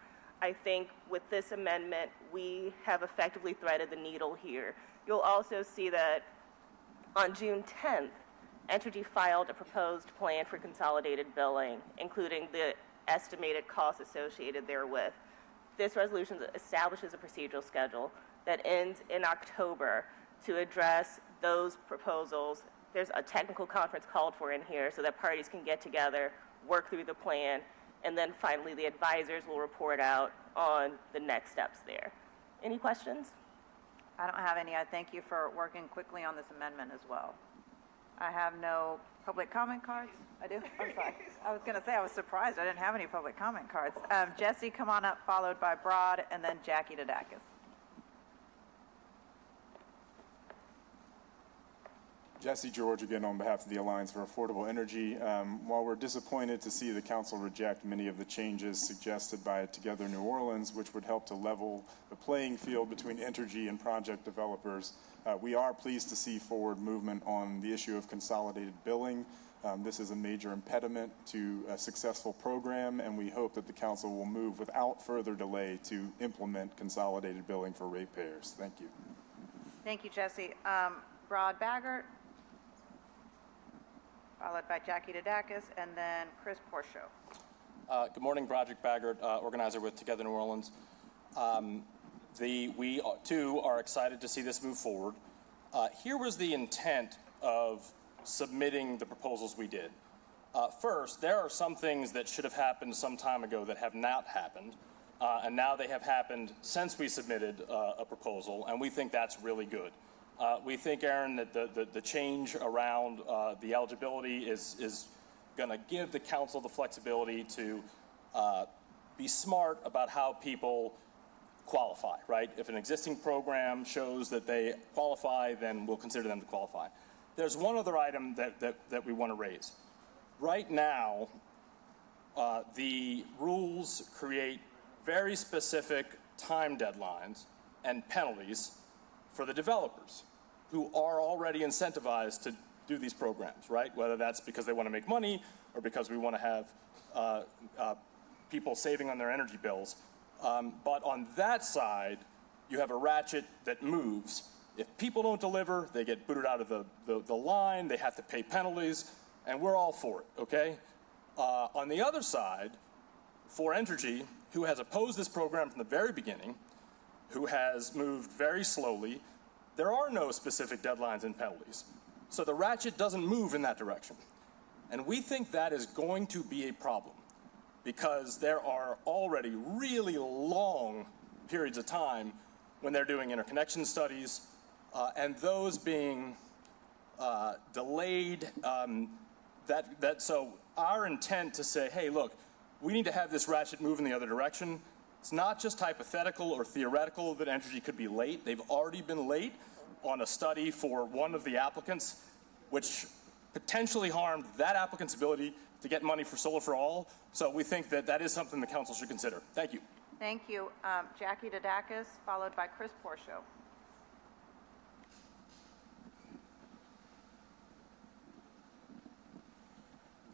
I think with this amendment, we have effectively threaded the needle here. You'll also see that on June 10th, Entergy filed a proposed plan for consolidated billing, including the estimated costs associated therewith. This resolution establishes a procedural schedule that ends in October to address those proposals. There's a technical conference called for in here so that parties can get together, work through the plan, and then finally the advisors will report out on the next steps there. Any questions? I don't have any. I thank you for working quickly on this amendment as well. I have no public comment cards. I do? I'm sorry. I was going to say I was surprised I didn't have any public comment cards. Jesse, come on up, followed by Broad, and then Jackie Didakis. Jesse George again on behalf of the Alliance for Affordable Energy. While we're disappointed to see the council reject many of the changes suggested by Together New Orleans, which would help to level the playing field between Entergy and project developers, we are pleased to see forward movement on the issue of consolidated billing. This is a major impediment to a successful program, and we hope that the council will move without further delay to implement consolidated billing for ratepayers. Thank you. Thank you, Jesse. Broad Baggert, followed by Jackie Didakis, and then Chris Porcho. Good morning, Broderick Baggert, organizer with Together New Orleans. We too are excited to see this move forward. Here was the intent of submitting the proposals we did. First, there are some things that should have happened some time ago that have not happened, and now they have happened since we submitted a proposal, and we think that's really good. We think, Aaron, that the change around the eligibility is going to give the council the flexibility to be smart about how people qualify, right? If an existing program shows that they qualify, then we'll consider them to qualify. There's one other item that we want to raise. Right now, the rules create very specific time deadlines and penalties for the developers who are already incentivized to do these programs, right? Whether that's because they want to make money or because we want to have people saving on their energy bills. But on that side, you have a ratchet that moves. If people don't deliver, they get booted out of the line, they have to pay penalties, and we're all for it, okay? On the other side, for Entergy, who has opposed this program from the very beginning, who has moved very slowly, there are no specific deadlines and penalties. So the ratchet doesn't move in that direction. And we think that is going to be a problem because there are already really long periods of time when they're doing interconnection studies, and those being delayed. So our intent to say, hey, look, we need to have this ratchet move in the other direction. It's not just hypothetical or theoretical that Entergy could be late. They've already been late on a study for one of the applicants, which potentially harmed that applicant's ability to get money for Solar for All. So we think that that is something the council should consider. Thank you. Thank you. Jackie Didakis, followed by Chris Porcho.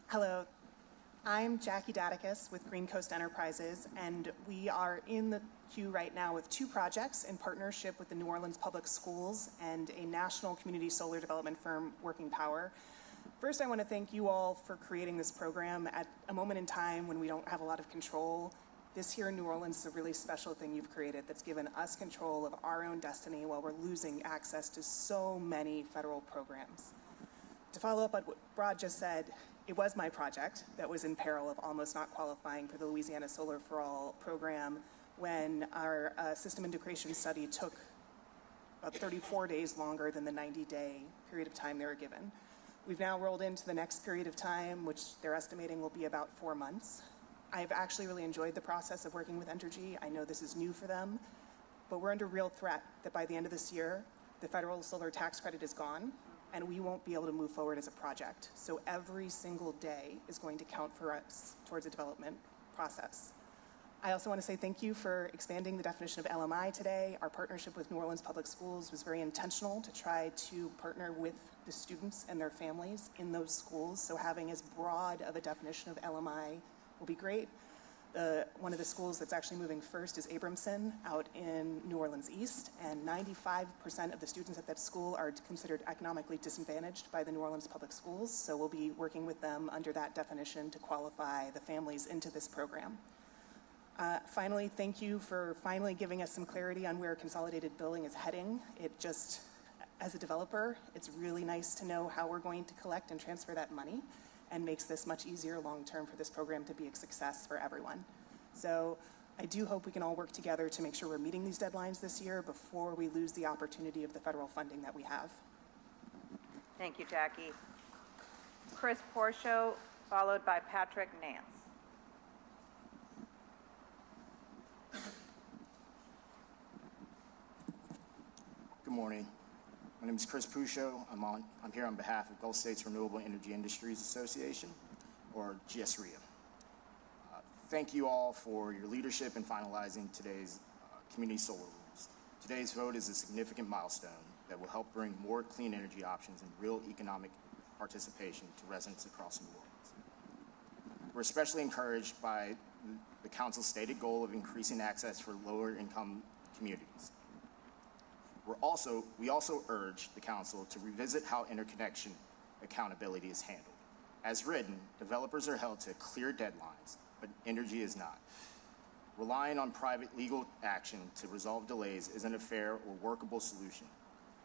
Hello, I'm Jackie Didakis with Green Coast Enterprises, and we are in the queue right now with two projects in partnership with the New Orleans Public Schools and a national community solar development firm, Working Power. First, I want to thank you all for creating this program at a moment in time when we don't have a lot of control. This here in New Orleans is a really special thing you've created that's given us control of our own destiny while we're losing access to so many federal programs. To follow up on what Brad just said, it was my project that was in peril of almost not qualifying for the Louisiana Solar for All program when our system integration study took about 34 days longer than the 90-day period of time they were given. We've now rolled into the next period of time, which they're estimating will be about 4 months. I've actually really enjoyed the process of working with Entergy. I know this is new for them, but we're under real threat that by the end of this year, the federal solar tax credit is gone, and we won't be able to move forward as a project. So every single day is going to count for us towards a development process. I also want to say thank you for expanding the definition of LMI today. Our partnership with New Orleans Public Schools was very intentional to try to partner with the students and their families in those schools. So having as broad of a definition of LMI will be great. One of the schools that's actually moving first is Abramson out in New Orleans East, and 95% of the students at that school are considered economically disadvantaged by the New Orleans Public Schools, so we'll be working with them under that definition to qualify the families into this program. Finally, thank you for finally giving us some clarity on where consolidated billing is heading. It just, as a developer, it's really nice to know how we're going to collect and transfer that money, and makes this much easier long-term for this program to be a success for everyone. So I do hope we can all work together to make sure we're meeting these deadlines this year before we lose the opportunity of the federal funding that we have. Thank you, Jackie. Chris Porcho, followed by Patrick Nance. Good morning. My name is Chris Pusho. I'm here on behalf of Gulf States Renewable Energy Industries Association, or GSREA. Thank you all for your leadership in finalizing today's community solar rules. Today's vote is a significant milestone that will help bring more clean energy options and real economic participation to residents across New Orleans. We're especially encouraged by the Council's stated goal of increasing access for lower income communities. We also urge the Council to revisit how interconnection accountability is handled. As written, developers are held to clear deadlines, but energy is not. Relying on private legal action to resolve delays isn't a fair or workable solution.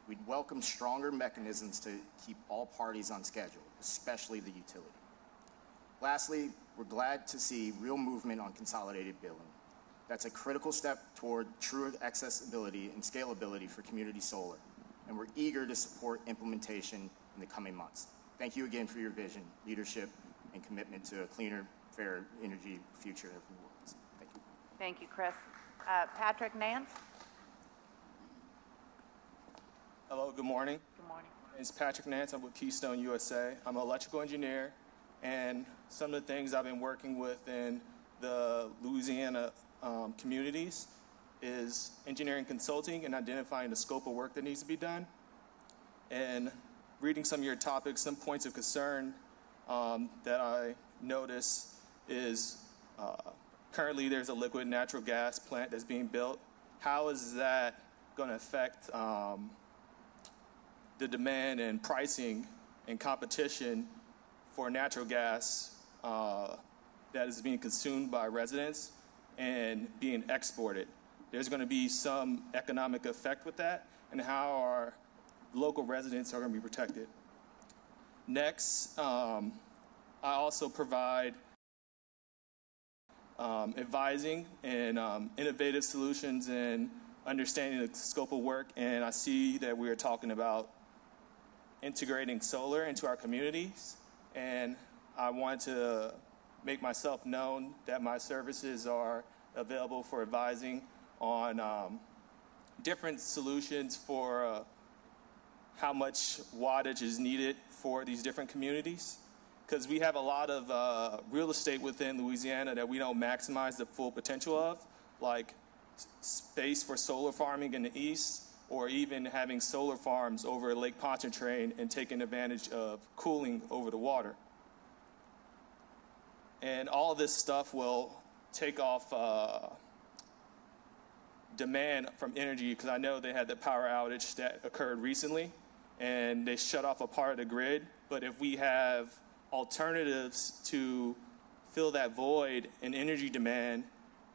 We'd welcome stronger mechanisms to keep all parties on schedule, especially the utility. Lastly, we're glad to see real movement on consolidated billing. That's a critical step toward true accessibility and scalability for community solar, and we're eager to support implementation in the coming months. Thank you again for your vision, leadership, and commitment to a cleaner, fair energy future of New Orleans. Thank you. Thank you, Chris. Patrick Nance. Hello, good morning. Good morning. My name is Patrick Nance. I'm with Keystone USA. I'm an electrical engineer, and some of the things I've been working with in the Louisiana communities is engineering consulting and identifying the scope of work that needs to be done. And reading some of your topics, some points of concern that I notice is currently there's a liquid natural gas plant that's being built. How is that going to affect the demand and pricing and competition for natural gas that is being consumed by residents and being exported? There's going to be some economic effect with that, and how our local residents are going to be protected. Next, I also provide advising and innovative solutions and understanding the scope of work, and I see that we are talking about integrating solar into our communities, and I want to make myself known that my services are available for advising on different solutions for how much wattage is needed for these different communities. Because we have a lot of real estate within Louisiana that we don't maximize the full potential of, like space for solar farming in the east, or even having solar farms over Lake Pontchartrain and taking advantage of cooling over the water. And all this stuff will take off demand from energy, because I know they had the power outage that occurred recently, and they shut off a part of the grid. But if we have alternatives to fill that void in energy demand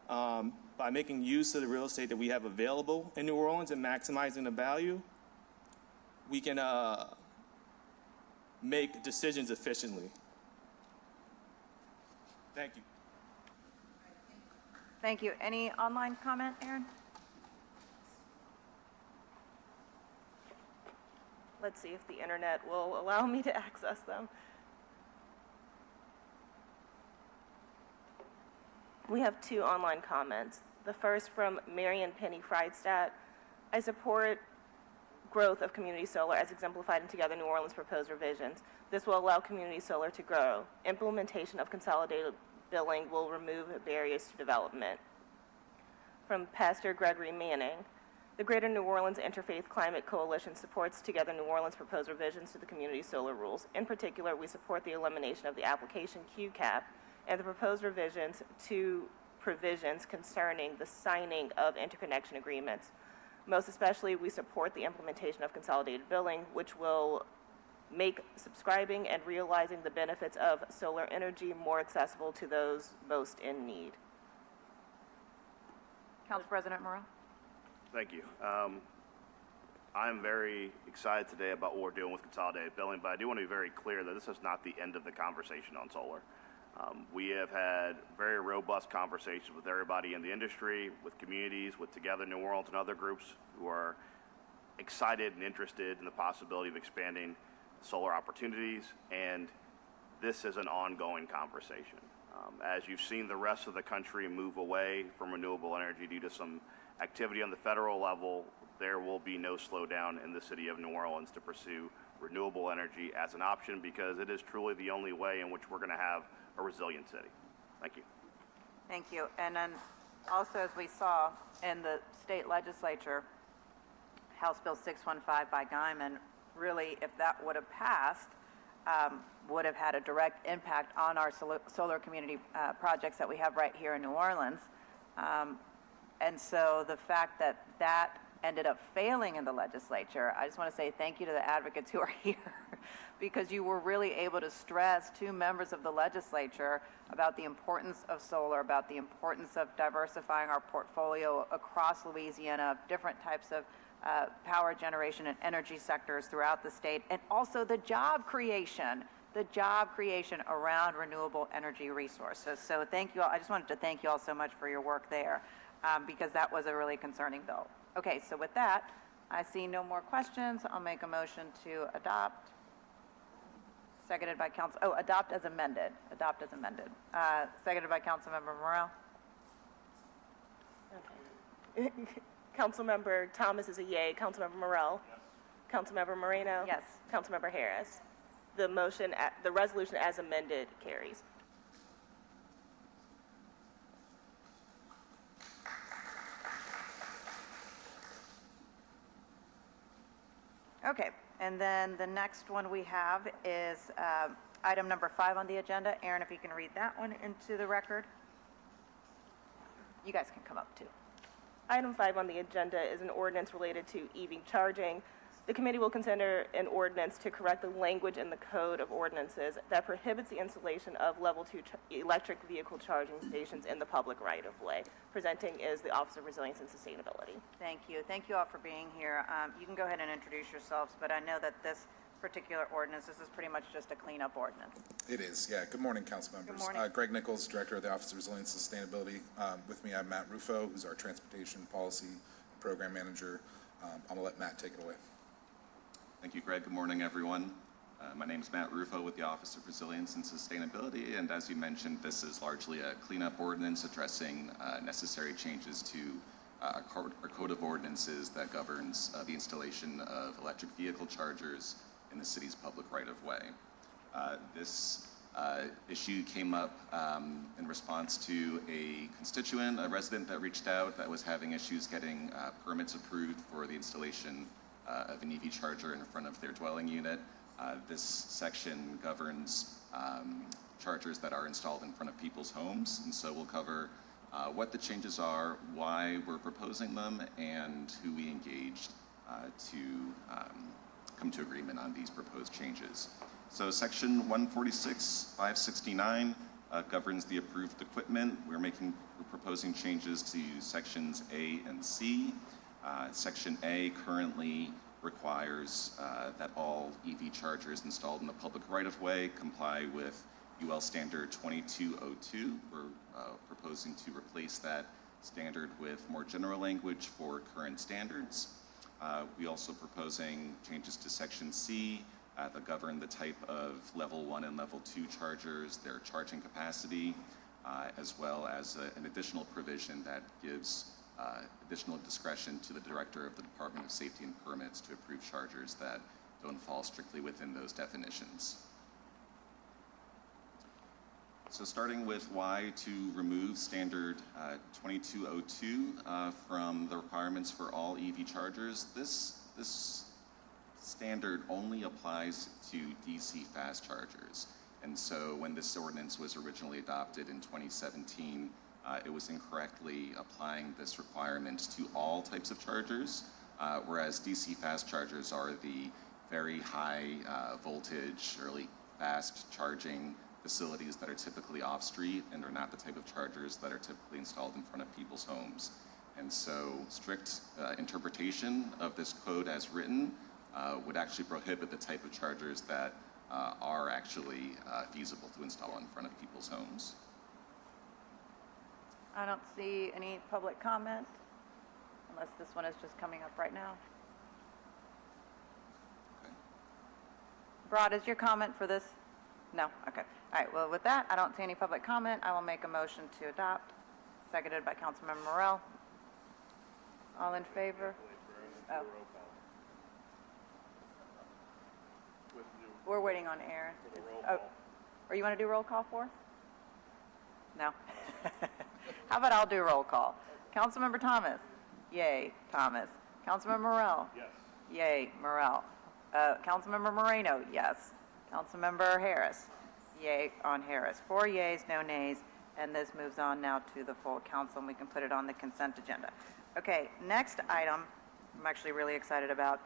by making use of the real estate that we have available in New Orleans and maximizing the value, we can make decisions efficiently. Thank you. Thank you. Any online comment, Aaron? Let's see if the internet will allow me to access them. We have two online comments. The first from Marion Penny Friedstadt. I support growth of community solar as exemplified in Together New Orleans proposed revisions. This will allow community solar to grow. Implementation of consolidated billing will remove barriers to development. From Pastor Gregory Manning. The Greater New Orleans Interfaith Climate Coalition supports Together New Orleans proposed revisions to the community solar rules. In particular, we support the elimination of the application queue cap and the proposed revisions to provisions concerning the signing of interconnection agreements. Most especially, we support the implementation of consolidated billing, which will make subscribing and realizing the benefits of solar energy more accessible to those most in need. Council President Morrell? Thank you. I'm very excited today about what we're doing with consolidated billing, but I do want to be very clear that this is not the end of the conversation on solar. We have had very robust conversations with everybody in the industry, with communities, with Together New Orleans and other groups who are excited and interested in the possibility of expanding solar opportunities, and this is an ongoing conversation. As you've seen the rest of the country move away from renewable energy due to some activity on the federal level, there will be no slowdown in the city of New Orleans to pursue renewable energy as an option, because it is truly the only way in which we're going to have a resilient city. Thank you. Thank you. And then also, as we saw in the state legislature, House Bill 615 by Guyman, really, if that would have passed, would have had a direct impact on our solar community projects that we have right here in New Orleans. And so the fact that that ended up failing in the legislature, I just want to say thank you to the advocates who are here, because you were really able to stress to members of the legislature about the importance of solar, about the importance of diversifying our portfolio across Louisiana, different types of power generation and energy sectors throughout the state, and also the job creation around renewable energy resources. So thank you all. I just wanted to thank you all so much for your work there, because that was a really concerning bill. Okay, so with that, I see no more questions. I'll make a motion to adopt. Seconded by adopt as amended. Adopt as amended. Seconded by Councilmember Morrell. Okay. Councilmember Thomas is a yay. Councilmember Morrell? Yes. Councilmember Moreno? Yes. Councilmember Harris? The resolution as amended carries. Okay, and then the next one we have is item number 5 on the agenda. Aaron, if you can read that one into the record. You guys can come up too. Item 5 on the agenda is an ordinance related to EV charging. The committee will consider an ordinance to correct the language in the Code of Ordinances that prohibits the installation of level 2 electric vehicle charging stations in the public right-of-way. Presenting is the Office of Resilience and Sustainability. Thank you. Thank you all for being here. You can go ahead and introduce yourselves, but I know that this particular ordinance, this is pretty much just a cleanup ordinance. It is, yeah. Good morning, council members. Good morning. Greg Nichols, Director of the Office of Resilience and Sustainability. With me, I have Matt Rufo, who's our Transportation Policy Program Manager. I'm going to let Matt take it away. Thank you, Greg. Good morning, everyone. My name is Matt Rufo with the Office of Resilience and Sustainability, and as you mentioned, this is largely a cleanup ordinance addressing necessary changes to our Code of Ordinances that governs the installation of electric vehicle chargers in the city's public right-of-way. This issue came up in response to a constituent, a resident that reached out that was having issues getting permits approved for the installation of an EV charger in front of their dwelling unit. This section governs chargers that are installed in front of people's homes, and so we'll cover what the changes are, why we're proposing them, and who we engaged to come to agreement on these proposed changes. So section 146.569 governs the approved equipment. We're proposing changes to sections A and C. Section A currently requires that all EV chargers installed in the public right-of-way comply with UL Standard 2202. We're proposing to replace that standard with more general language for current standards. We also proposing changes to Section C that govern the type of level 1 and level 2 chargers, their charging capacity, as well as an additional provision that gives additional discretion to the Director of the Department of Safety and Permits to approve chargers that don't fall strictly within those definitions. So starting with why to remove standard 2202 from the requirements for all EV chargers, this standard only applies to DC fast chargers. And so when this ordinance was originally adopted in 2017, it was incorrectly applying this requirement to all types of chargers, whereas DC fast chargers are the very high voltage, really fast charging facilities that are typically off-street and are not the type of chargers that are typically installed in front of people's homes. And so strict interpretation of this code as written would actually prohibit the type of chargers that are actually feasible to install in front of people's homes. I don't see any public comment, unless this one is just coming up right now. Brad, is your comment for this? No? Okay. All right, well, with that, I don't see any public comment. I will make a motion to adopt, seconded by Councilmember Morell. All in favor? Oh. We're waiting on Aaron. Oh, or you want to do roll call for us? No? How about I'll do roll call? Councilmember Thomas? Yay, Thomas. Councilmember Morell? Yes. Yay, Morell. Councilmember Moreno? Yes. Councilmember Harris? Yay on Harris. 4 yays, no nays, and this moves on now to the full council, and we can put it on the consent agenda. Okay, next item I'm actually really excited about.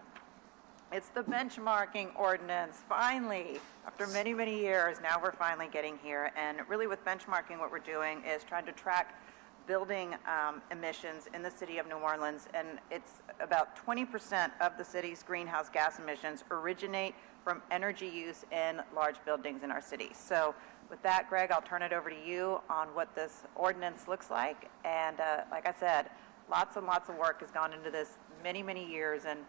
It's the benchmarking ordinance. Finally, after many, many years, now we're finally getting here. And really with benchmarking, what we're doing is trying to track building emissions in the city of New Orleans. And it's about 20% of the city's greenhouse gas emissions originate from energy use in large buildings in our city. So with that, Greg, I'll turn it over to you on what this ordinance looks like. And like I said, lots and lots of work has gone into this many, many years. And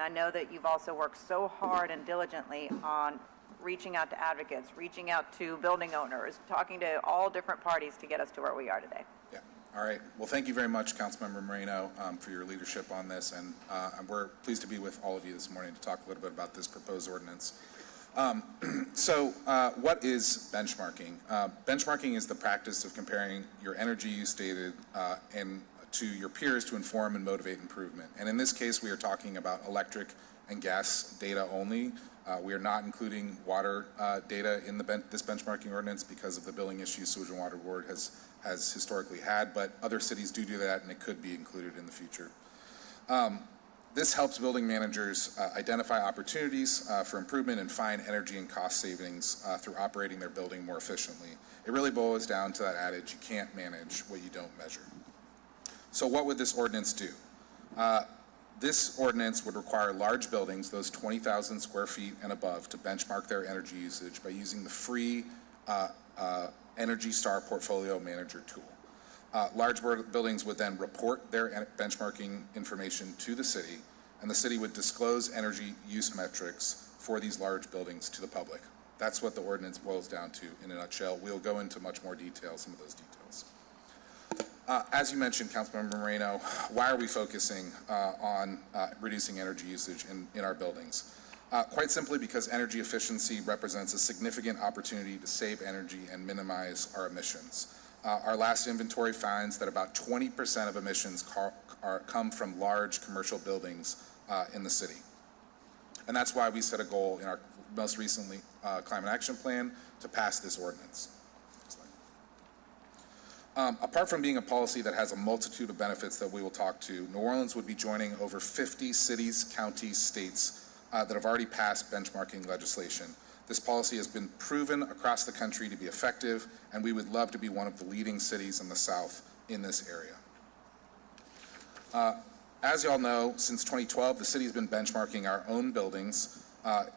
I know that you've also worked so hard and diligently on reaching out to advocates, reaching out to building owners, talking to all different parties to get us to where we are today. Yeah. All right. Well, thank you very much, Councilmember Moreno, for your leadership on this. And we're pleased to be with all of you this morning to talk a little bit about this proposed ordinance. What is benchmarking? Benchmarking is the practice of comparing your energy use data to your peers to inform and motivate improvement. And in this case, we are talking about electric and gas data only. We are not including water data in this benchmarking ordinance because of the billing issues Sewage and Water Board has historically had, but other cities do that, and it could be included in the future. This helps building managers identify opportunities for improvement and find energy and cost savings through operating their building more efficiently. It really boils down to that adage, you can't manage what you don't measure. So what would this ordinance do? This ordinance would require large buildings, those 20,000 square feet and above, to benchmark their energy usage by using the free Energy Star Portfolio Manager tool. Large buildings would then report their benchmarking information to the city, and the city would disclose energy use metrics for these large buildings to the public. That's what the ordinance boils down to in a nutshell. We'll go into much more detail, some of those details. As you mentioned, Councilmember Moreno, why are we focusing on reducing energy usage in our buildings? Quite simply because energy efficiency represents a significant opportunity to save energy and minimize our emissions. Our last inventory finds that about 20% of emissions come from large commercial buildings in the city. And that's why we set a goal in our most recently Climate Action Plan to pass this ordinance. Apart from being a policy that has a multitude of benefits that we will talk to, New Orleans would be joining over 50 cities, counties, states that have already passed benchmarking legislation. This policy has been proven across the country to be effective, and we would love to be one of the leading cities in the South in this area. As you all know, since 2012, the city has been benchmarking our own buildings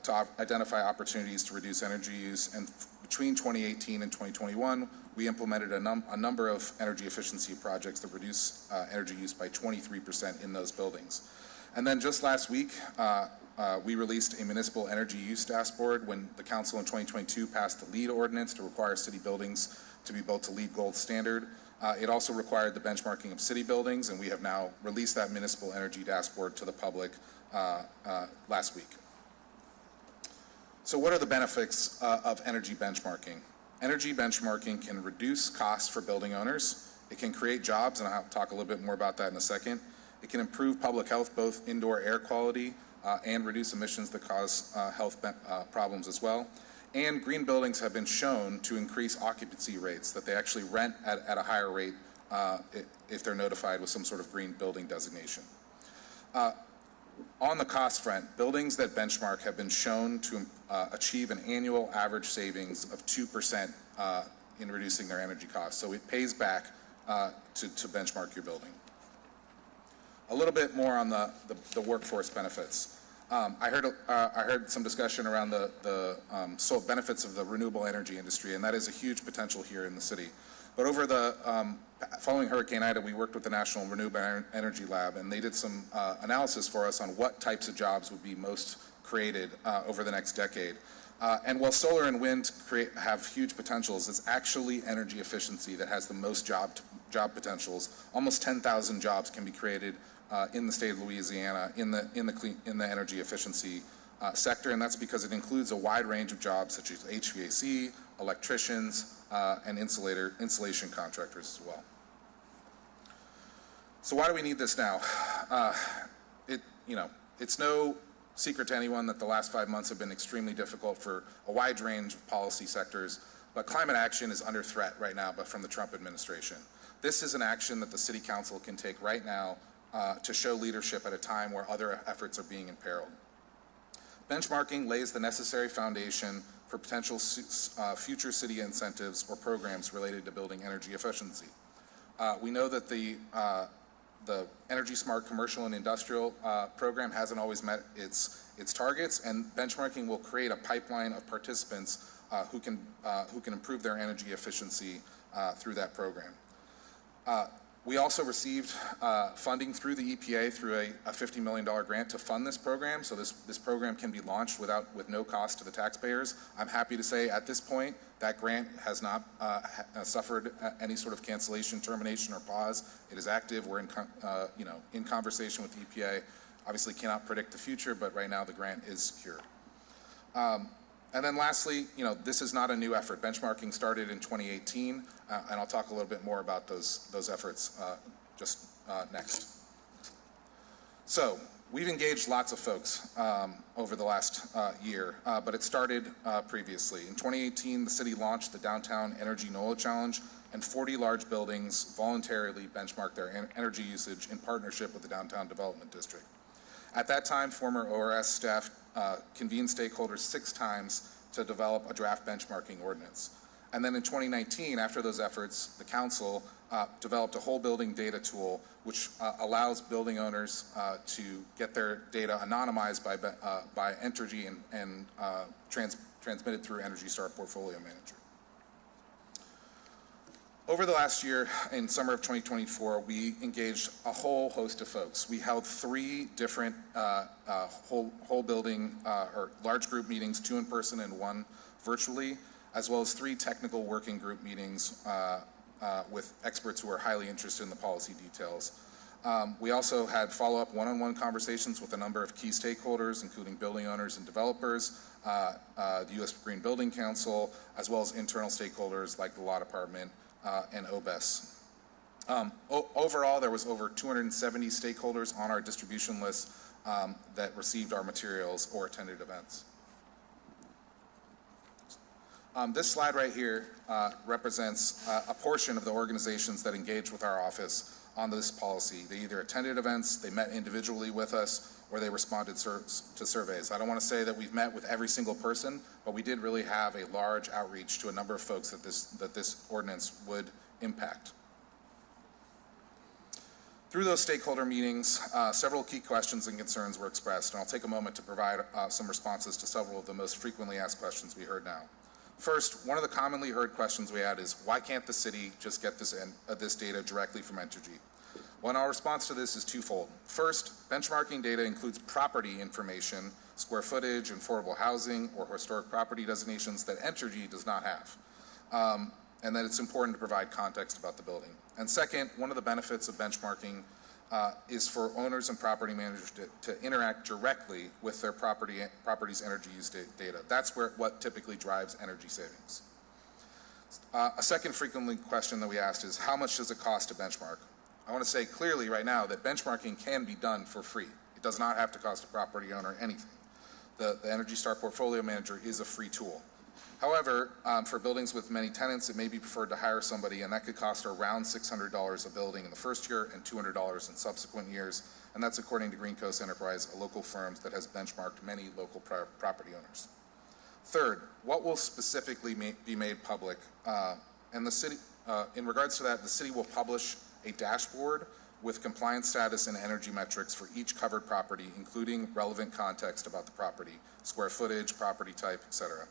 to identify opportunities to reduce energy use, and between 2018 and 2021, we implemented a number of energy efficiency projects that reduce energy use by 23% in those buildings. And then just last week, we released a municipal energy use dashboard when the council in 2022 passed the LEED ordinance to require city buildings to be built to LEED Gold standard. It also required the benchmarking of city buildings, and we have now released that municipal energy dashboard to the public last week. So what are the benefits of energy benchmarking? Energy benchmarking can reduce costs for building owners. It can create jobs, and I'll talk a little bit more about that in a second. It can improve public health, both indoor air quality and reduce emissions that cause health problems as well. And green buildings have been shown to increase occupancy rates, that they actually rent at a higher rate if they're notified with some sort of green building designation. On the cost front, buildings that benchmark have been shown to achieve an annual average savings of 2% in reducing their energy costs. So it pays back to benchmark your building. A little bit more on the workforce benefits. I heard some discussion around the benefits of the renewable energy industry, and that is a huge potential here in the city. But over the following Hurricane Ida, we worked with the National Renewable Energy Lab, and they did some analysis for us on what types of jobs would be most created over the next decade. And while solar and wind have huge potentials, it's actually energy efficiency that has the most job potentials. Almost 10,000 jobs can be created in the state of Louisiana in the energy efficiency sector, and that's because it includes a wide range of jobs such as HVAC, electricians, and insulation contractors as well. So why do we need this now? It's no secret to anyone that the last 5 months have been extremely difficult for a wide range of policy sectors, but climate action is under threat right now, but from the Trump administration. This is an action that the City Council can take right now to show leadership at a time where other efforts are being imperiled. Benchmarking lays the necessary foundation for potential future city incentives or programs related to building energy efficiency. We know that the Energy Smart Commercial and Industrial program hasn't always met its targets, and benchmarking will create a pipeline of participants who can improve their energy efficiency through that program. We also received funding through the EPA through a $50 million grant to fund this program, so this program can be launched with no cost to the taxpayers. I'm happy to say at this point that grant has not suffered any sort of cancellation, termination, or pause. It is active. We're in conversation with the EPA. Obviously cannot predict the future, but right now the grant is secure. And then lastly, this is not a new effort. Benchmarking started in 2018, and I'll talk a little bit more about those efforts just next. So we've engaged lots of folks over the last year, but it started previously. In 2018, the city launched the Downtown Energy NOLA Challenge, and 40 large buildings voluntarily benchmarked their energy usage in partnership with the Downtown Development District. At that time, former ORS staff convened stakeholders 6 times to develop a draft benchmarking ordinance. And then in 2019, after those efforts, the council developed a whole building data tool which allows building owners to get their data anonymized by Entergy and transmitted through Energy Star Portfolio Manager. Over the last year, in summer of 2024, we engaged a whole host of folks. We held 3 different whole building or large group meetings, 2 in person and 1 virtually, as well as 3 technical working group meetings with experts who are highly interested in the policy details. We also had follow-up one-on-one conversations with a number of key stakeholders, including building owners and developers, the U.S. Green Building Council, as well as internal stakeholders like the Law Department, and OBES. Overall, there was over 270 stakeholders on our distribution list that received our materials or attended events. This slide right here represents a portion of the organizations that engaged with our office on this policy. They either attended events, they met individually with us, or they responded to surveys. I don't want to say that we've met with every single person, but we did really have a large outreach to a number of folks that this ordinance would impact. Through those stakeholder meetings, several key questions and concerns were expressed, and I'll take a moment to provide some responses to several of the most frequently asked questions we heard now. First, one of the commonly heard questions we had is, why can't the city just get this data directly from Entergy? Well, our response to this is twofold. First, benchmarking data includes property information, square footage, and affordable housing, or historic property designations that Entergy does not have, and that it's important to provide context about the building. And second, one of the benefits of benchmarking is for owners and property managers to interact directly with their property's energy use data. That's what typically drives energy savings. A second frequently question that we asked is, how much does it cost to benchmark? I want to say clearly right now that benchmarking can be done for free. It does not have to cost a property owner anything. The Energy Star Portfolio Manager is a free tool. However, for buildings with many tenants, it may be preferred to hire somebody, and that could cost around $600 a building in the first year and $200 in subsequent years, and that's according to Green Coast Enterprise, a local firm that has benchmarked many local property owners. Third, what will specifically be made public? And the city, in regards to that, the city will publish a dashboard with compliance status and energy metrics for each covered property, including relevant context about the property, square footage, property type, etc.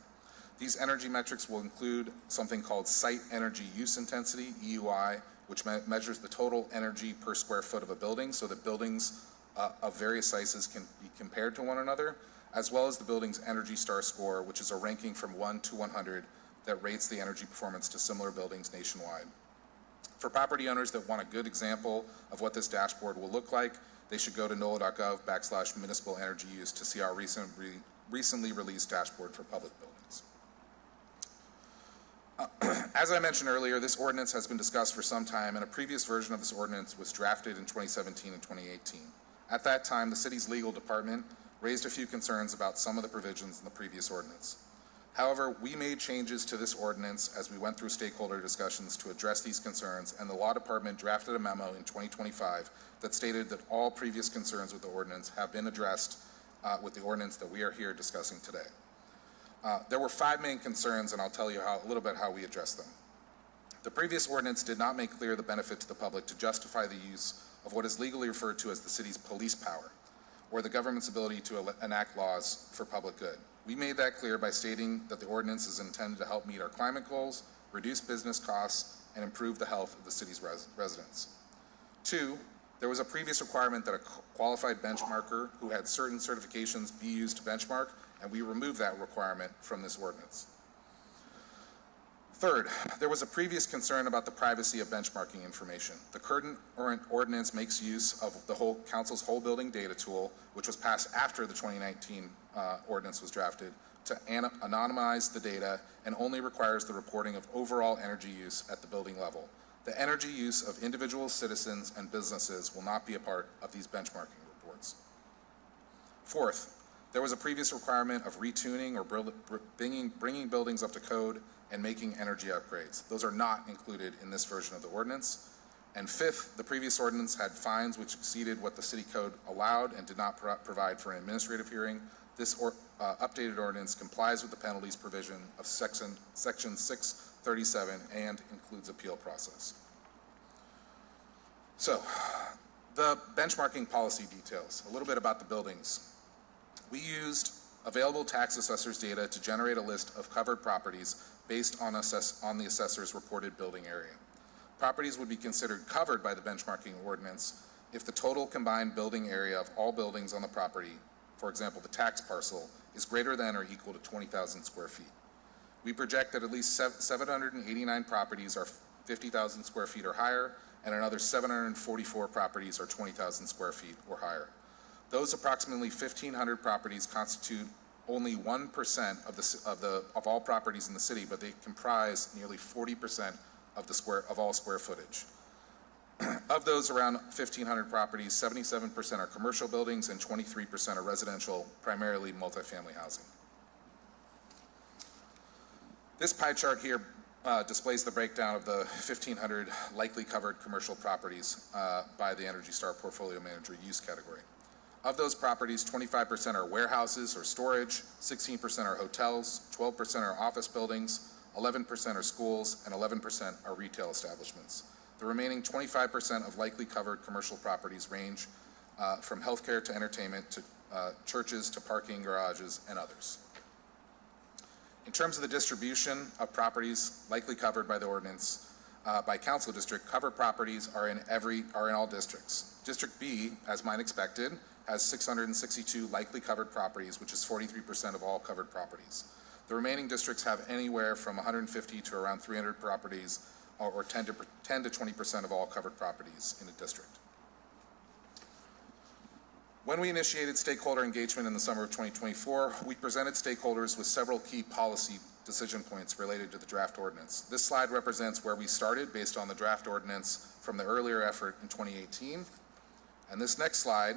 These energy metrics will include something called Site Energy Use Intensity, EUI, which measures the total energy per square foot of a building so that buildings of various sizes can be compared to one another, as well as the building's Energy Star score, which is a ranking from 1 to 100 that rates the energy performance to similar buildings nationwide. For property owners that want a good example of what this dashboard will look like, they should go to NOLA.gov/municipal energy use to see our recently released dashboard for public buildings. As I mentioned earlier, this ordinance has been discussed for some time, and a previous version of this ordinance was drafted in 2017 and 2018. At that time, the city's legal department raised a few concerns about some of the provisions in the previous ordinance. However, we made changes to this ordinance as we went through stakeholder discussions to address these concerns, and the law department drafted a memo in 2025 that stated that all previous concerns with the ordinance have been addressed with the ordinance that we are here discussing today. There were 5 main concerns, and I'll tell you a little bit how we addressed them. The previous ordinance did not make clear the benefit to the public to justify the use of what is legally referred to as the city's police power, or the government's ability to enact laws for public good. We made that clear by stating that the ordinance is intended to help meet our climate goals, reduce business costs, and improve the health of the city's residents. 2, there was a previous requirement that a qualified benchmarker who had certain certifications be used to benchmark, and we removed that requirement from this ordinance. Third, there was a previous concern about the privacy of benchmarking information. The current ordinance makes use of the council's whole building data tool, which was passed after the 2019 ordinance was drafted, to anonymize the data and only requires the reporting of overall energy use at the building level. The energy use of individual citizens and businesses will not be a part of these benchmarking reports. Fourth, there was a previous requirement of retuning or bringing buildings up to code and making energy upgrades. Those are not included in this version of the ordinance. And fifth, the previous ordinance had fines which exceeded what the city code allowed and did not provide for an administrative hearing. This updated ordinance complies with the penalties provision of section 637 and includes appeal process. So, the benchmarking policy details, a little bit about the buildings. We used available tax assessors data to generate a list of covered properties based on the assessor's reported building area. Properties would be considered covered by the benchmarking ordinance if the total combined building area of all buildings on the property, for example, the tax parcel, is greater than or equal to 20,000 square feet. We project that at least 789 properties are 50,000 square feet or higher, and another 744 properties are 20,000 square feet or higher. Those approximately 1,500 properties constitute only 1% of all properties in the city, but they comprise nearly 40% of all square footage. Of those around 1,500 properties, 77% are commercial buildings and 23% are residential, primarily multifamily housing. This pie chart here displays the breakdown of the 1,500 likely covered commercial properties by the Energy Star Portfolio Manager use category. Of those properties, 25% are warehouses or storage, 16% are hotels, 12% are office buildings, 11% are schools, and 11% are retail establishments. The remaining 25% of likely covered commercial properties range from healthcare to entertainment to churches to parking garages and others. In terms of the distribution of properties likely covered by the ordinance, by council district, covered properties are in all districts. District B, as might expected, has 662 likely covered properties, which is 43% of all covered properties. The remaining districts have anywhere from 150 to around 300 properties, or 10 to 20% of all covered properties in a district. When we initiated stakeholder engagement in the summer of 2024, we presented stakeholders with several key policy decision points related to the draft ordinance. This slide represents where we started based on the draft ordinance from the earlier effort in 2018, and this next slide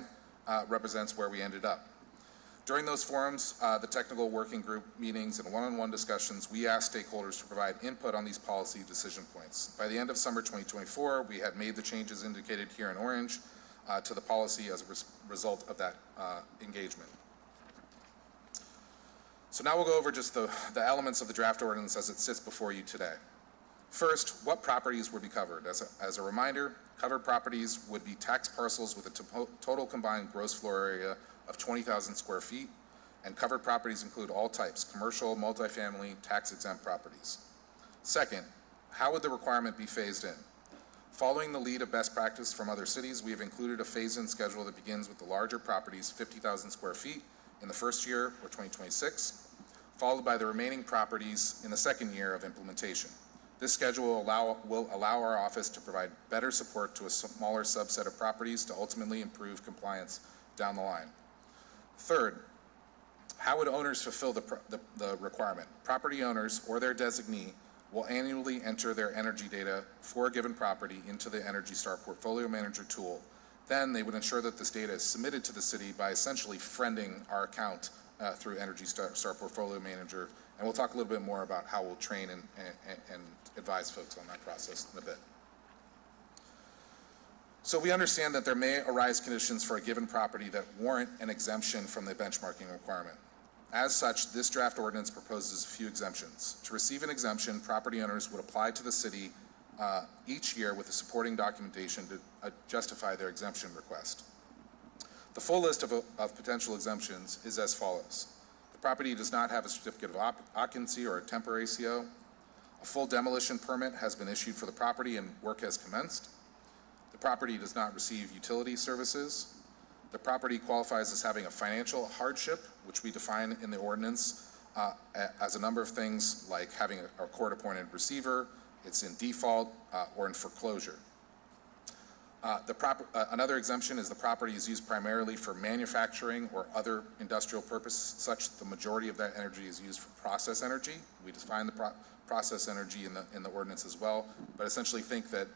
represents where we ended up. During those forums, the technical working group meetings and one-on-one discussions, we asked stakeholders to provide input on these policy decision points. By the end of summer 2024, we had made the changes indicated here in orange to the policy as a result of that engagement. So now we'll go over just the elements of the draft ordinance as it sits before you today. First, what properties would be covered? As a reminder, covered properties would be tax parcels with a total combined gross floor area of 20,000 square feet, and covered properties include all types: commercial, multifamily, tax-exempt properties. Second, how would the requirement be phased in? Following the lead of best practice from other cities, we have included a phase-in schedule that begins with the larger properties, 50,000 square feet, in the first year, or 2026, followed by the remaining properties in the second year of implementation. This schedule will allow our office to provide better support to a smaller subset of properties to ultimately improve compliance down the line. Third, how would owners fulfill the requirement? Property owners or their designee will annually enter their energy data for a given property into the Energy Star Portfolio Manager tool. Then they would ensure that this data is submitted to the city by essentially friending our account through Energy Star Portfolio Manager. And we'll talk a little bit more about how we'll train and advise folks on that process in a bit. So we understand that there may arise conditions for a given property that warrant an exemption from the benchmarking requirement. As such, this draft ordinance proposes a few exemptions. To receive an exemption, property owners would apply to the city each year with the supporting documentation to justify their exemption request. The full list of potential exemptions is as follows. The property does not have a certificate of occupancy or a temporary CO. A full demolition permit has been issued for the property and work has commenced. The property does not receive utility services. The property qualifies as having a financial hardship, which we define in the ordinance as a number of things like having a court-appointed receiver, it's in default, or in foreclosure. Another exemption is the property is used primarily for manufacturing or other industrial purpose, such that the majority of that energy is used for process energy. We define the process energy in the ordinance as well, but essentially think that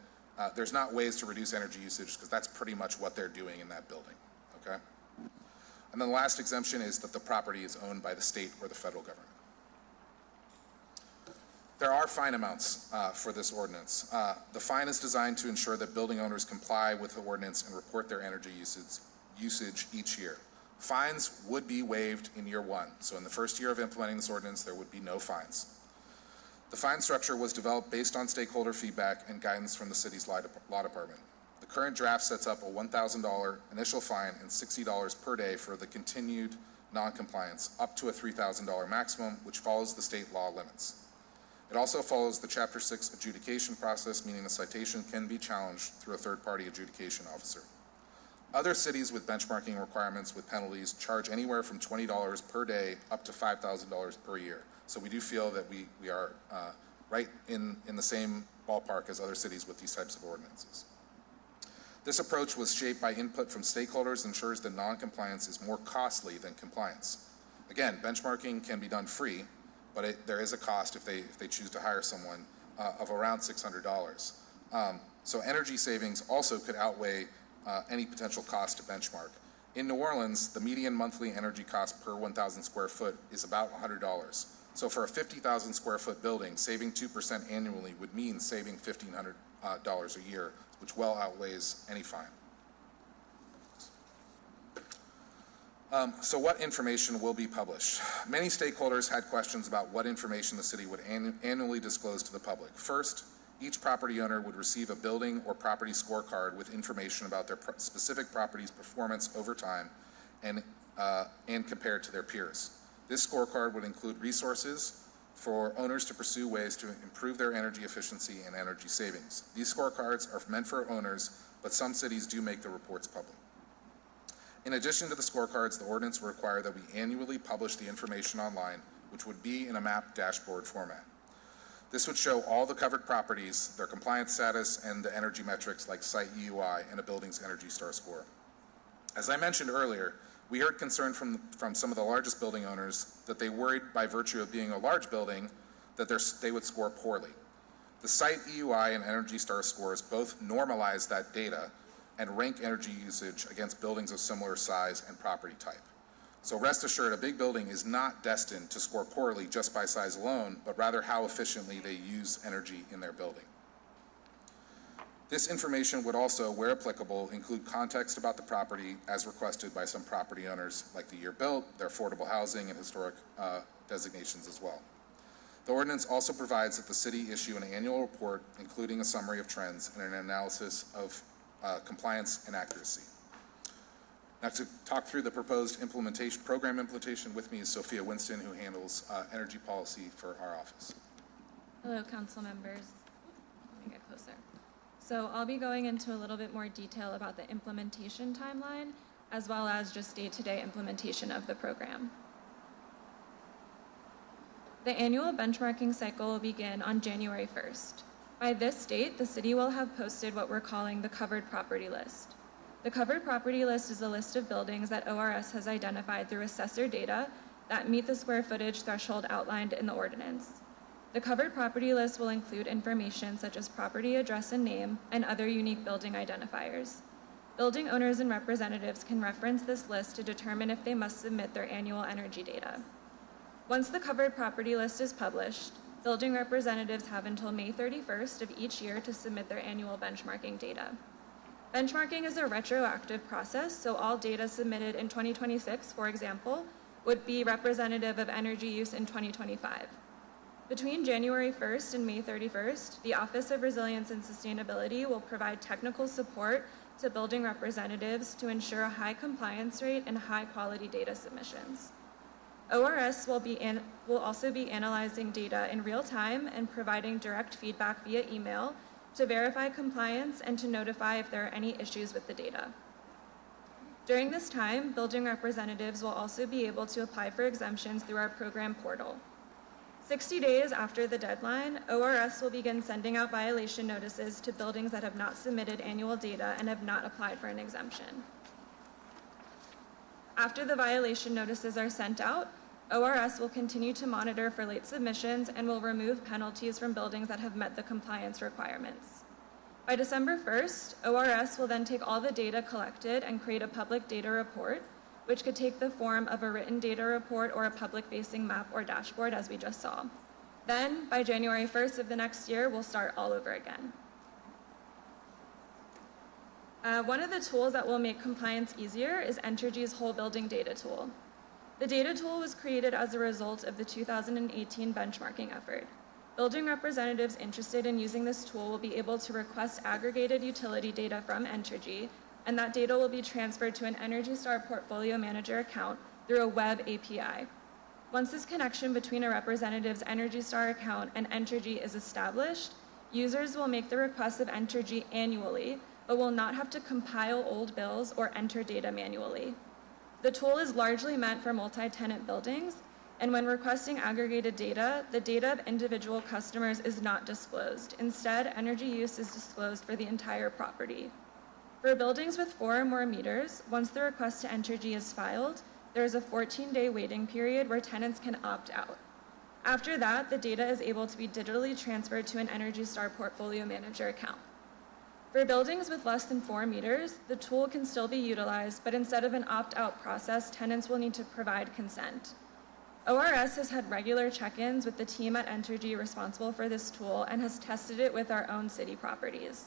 there's not ways to reduce energy usage because that's pretty much what they're doing in that building, okay? And then the last exemption is that the property is owned by the state or the federal government. There are fine amounts for this ordinance. The fine is designed to ensure that building owners comply with the ordinance and report their energy usage each year. Fines would be waived in year one. So in the first year of implementing this ordinance, there would be no fines. The fine structure was developed based on stakeholder feedback and guidance from the city's law department. The current draft sets up a $1,000 initial fine and $60 per day for the continued non-compliance, up to a $3,000 maximum, which follows the state law limits. It also follows the Chapter 6 adjudication process, meaning the citation can be challenged through a third-party adjudication officer. Other cities with benchmarking requirements with penalties charge anywhere from $20 per day up to $5,000 per year. So we do feel that we are right in the same ballpark as other cities with these types of ordinances. This approach was shaped by input from stakeholders and ensures that non-compliance is more costly than compliance. Again, benchmarking can be done free, but there is a cost if they choose to hire someone of around $600. So energy savings also could outweigh any potential cost to benchmark. In New Orleans, the median monthly energy cost per 1,000 square foot is about $100. So for a 50,000 square foot building, saving 2% annually would mean saving $1,500 a year, which well outweighs any fine. So what information will be published? Many stakeholders had questions about what information the city would annually disclose to the public. First, each property owner would receive a building or property scorecard with information about their specific property's performance over time and compared to their peers. This scorecard would include resources for owners to pursue ways to improve their energy efficiency and energy savings. These scorecards are meant for owners, but some cities do make the reports public. In addition to the scorecards, the ordinance will require that we annually publish the information online, which would be in a map dashboard format. This would show all the covered properties, their compliance status, and the energy metrics like site EUI and a building's Energy Star score. As I mentioned earlier, we heard concern from some of the largest building owners that they worried by virtue of being a large building that they would score poorly. The site EUI and Energy Star scores both normalize that data and rank energy usage against buildings of similar size and property type. So rest assured, a big building is not destined to score poorly just by size alone, but rather how efficiently they use energy in their building. This information would also, where applicable, include context about the property as requested by some property owners, like the year built, their affordable housing, and historic designations as well. The ordinance also provides that the city issue an annual report, including a summary of trends and an analysis of compliance and accuracy. Now, to talk through the proposed program implementation with me is Sophia Winston, who handles energy policy for our office. Hello, council members. Let me get closer. So I'll be going into a little bit more detail about the implementation timeline, as well as just day-to-day implementation of the program. The annual benchmarking cycle will begin on January 1st. By this date, the city will have posted what we're calling the covered property list. The covered property list is a list of buildings that ORS has identified through assessor data that meet the square footage threshold outlined in the ordinance. The covered property list will include information such as property address and name and other unique building identifiers. Building owners and representatives can reference this list to determine if they must submit their annual energy data. Once the covered property list is published, building representatives have until May 31st of each year to submit their annual benchmarking data. Benchmarking is a retroactive process, so all data submitted in 2026, for example, would be representative of energy use in 2025. Between January 1st and May 31st, the Office of Resilience and Sustainability will provide technical support to building representatives to ensure a high compliance rate and high quality data submissions. ORS will also be analyzing data in real time and providing direct feedback via email to verify compliance and to notify if there are any issues with the data. During this time, building representatives will also be able to apply for exemptions through our program portal. 60 days after the deadline, ORS will begin sending out violation notices to buildings that have not submitted annual data and have not applied for an exemption. After the violation notices are sent out, ORS will continue to monitor for late submissions and will remove penalties from buildings that have met the compliance requirements. By December 1st, ORS will then take all the data collected and create a public data report, which could take the form of a written data report or a public-facing map or dashboard, as we just saw. Then, by January 1st of the next year, we'll start all over again. One of the tools that will make compliance easier is Entergy's whole building data tool. The data tool was created as a result of the 2018 benchmarking effort. Building representatives interested in using this tool will be able to request aggregated utility data from Entergy, and that data will be transferred to an Energy Star Portfolio Manager account through a web API. Once this connection between a representative's Energy Star account and Entergy is established, users will make the request of Entergy annually, but will not have to compile old bills or enter data manually. The tool is largely meant for multi-tenant buildings, and when requesting aggregated data, the data of individual customers is not disclosed. Instead, energy use is disclosed for the entire property. For buildings with 4 or more meters, once the request to Entergy is filed, there is a 14-day waiting period where tenants can opt out. After that, the data is able to be digitally transferred to an Energy Star Portfolio Manager account. For buildings with less than 4 meters, the tool can still be utilized, but instead of an opt-out process, tenants will need to provide consent. ORS has had regular check-ins with the team at Entergy responsible for this tool and has tested it with our own city properties.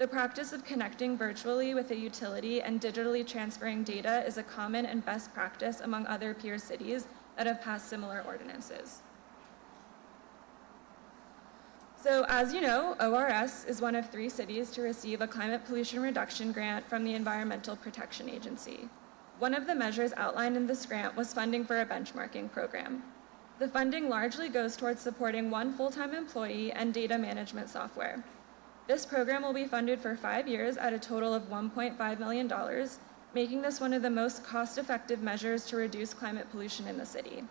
The practice of connecting virtually with a utility and digitally transferring data is a common and best practice among other peer cities that have passed similar ordinances. So as you know, ORS is one of 3 cities to receive a climate pollution reduction grant from the Environmental Protection Agency. One of the measures outlined in this grant was funding for a benchmarking program. The funding largely goes towards supporting 1 full-time employee and data management software. This program will be funded for 5 years at a total of $1.5 million, making this one of the most cost-effective measures to reduce climate pollution in the city.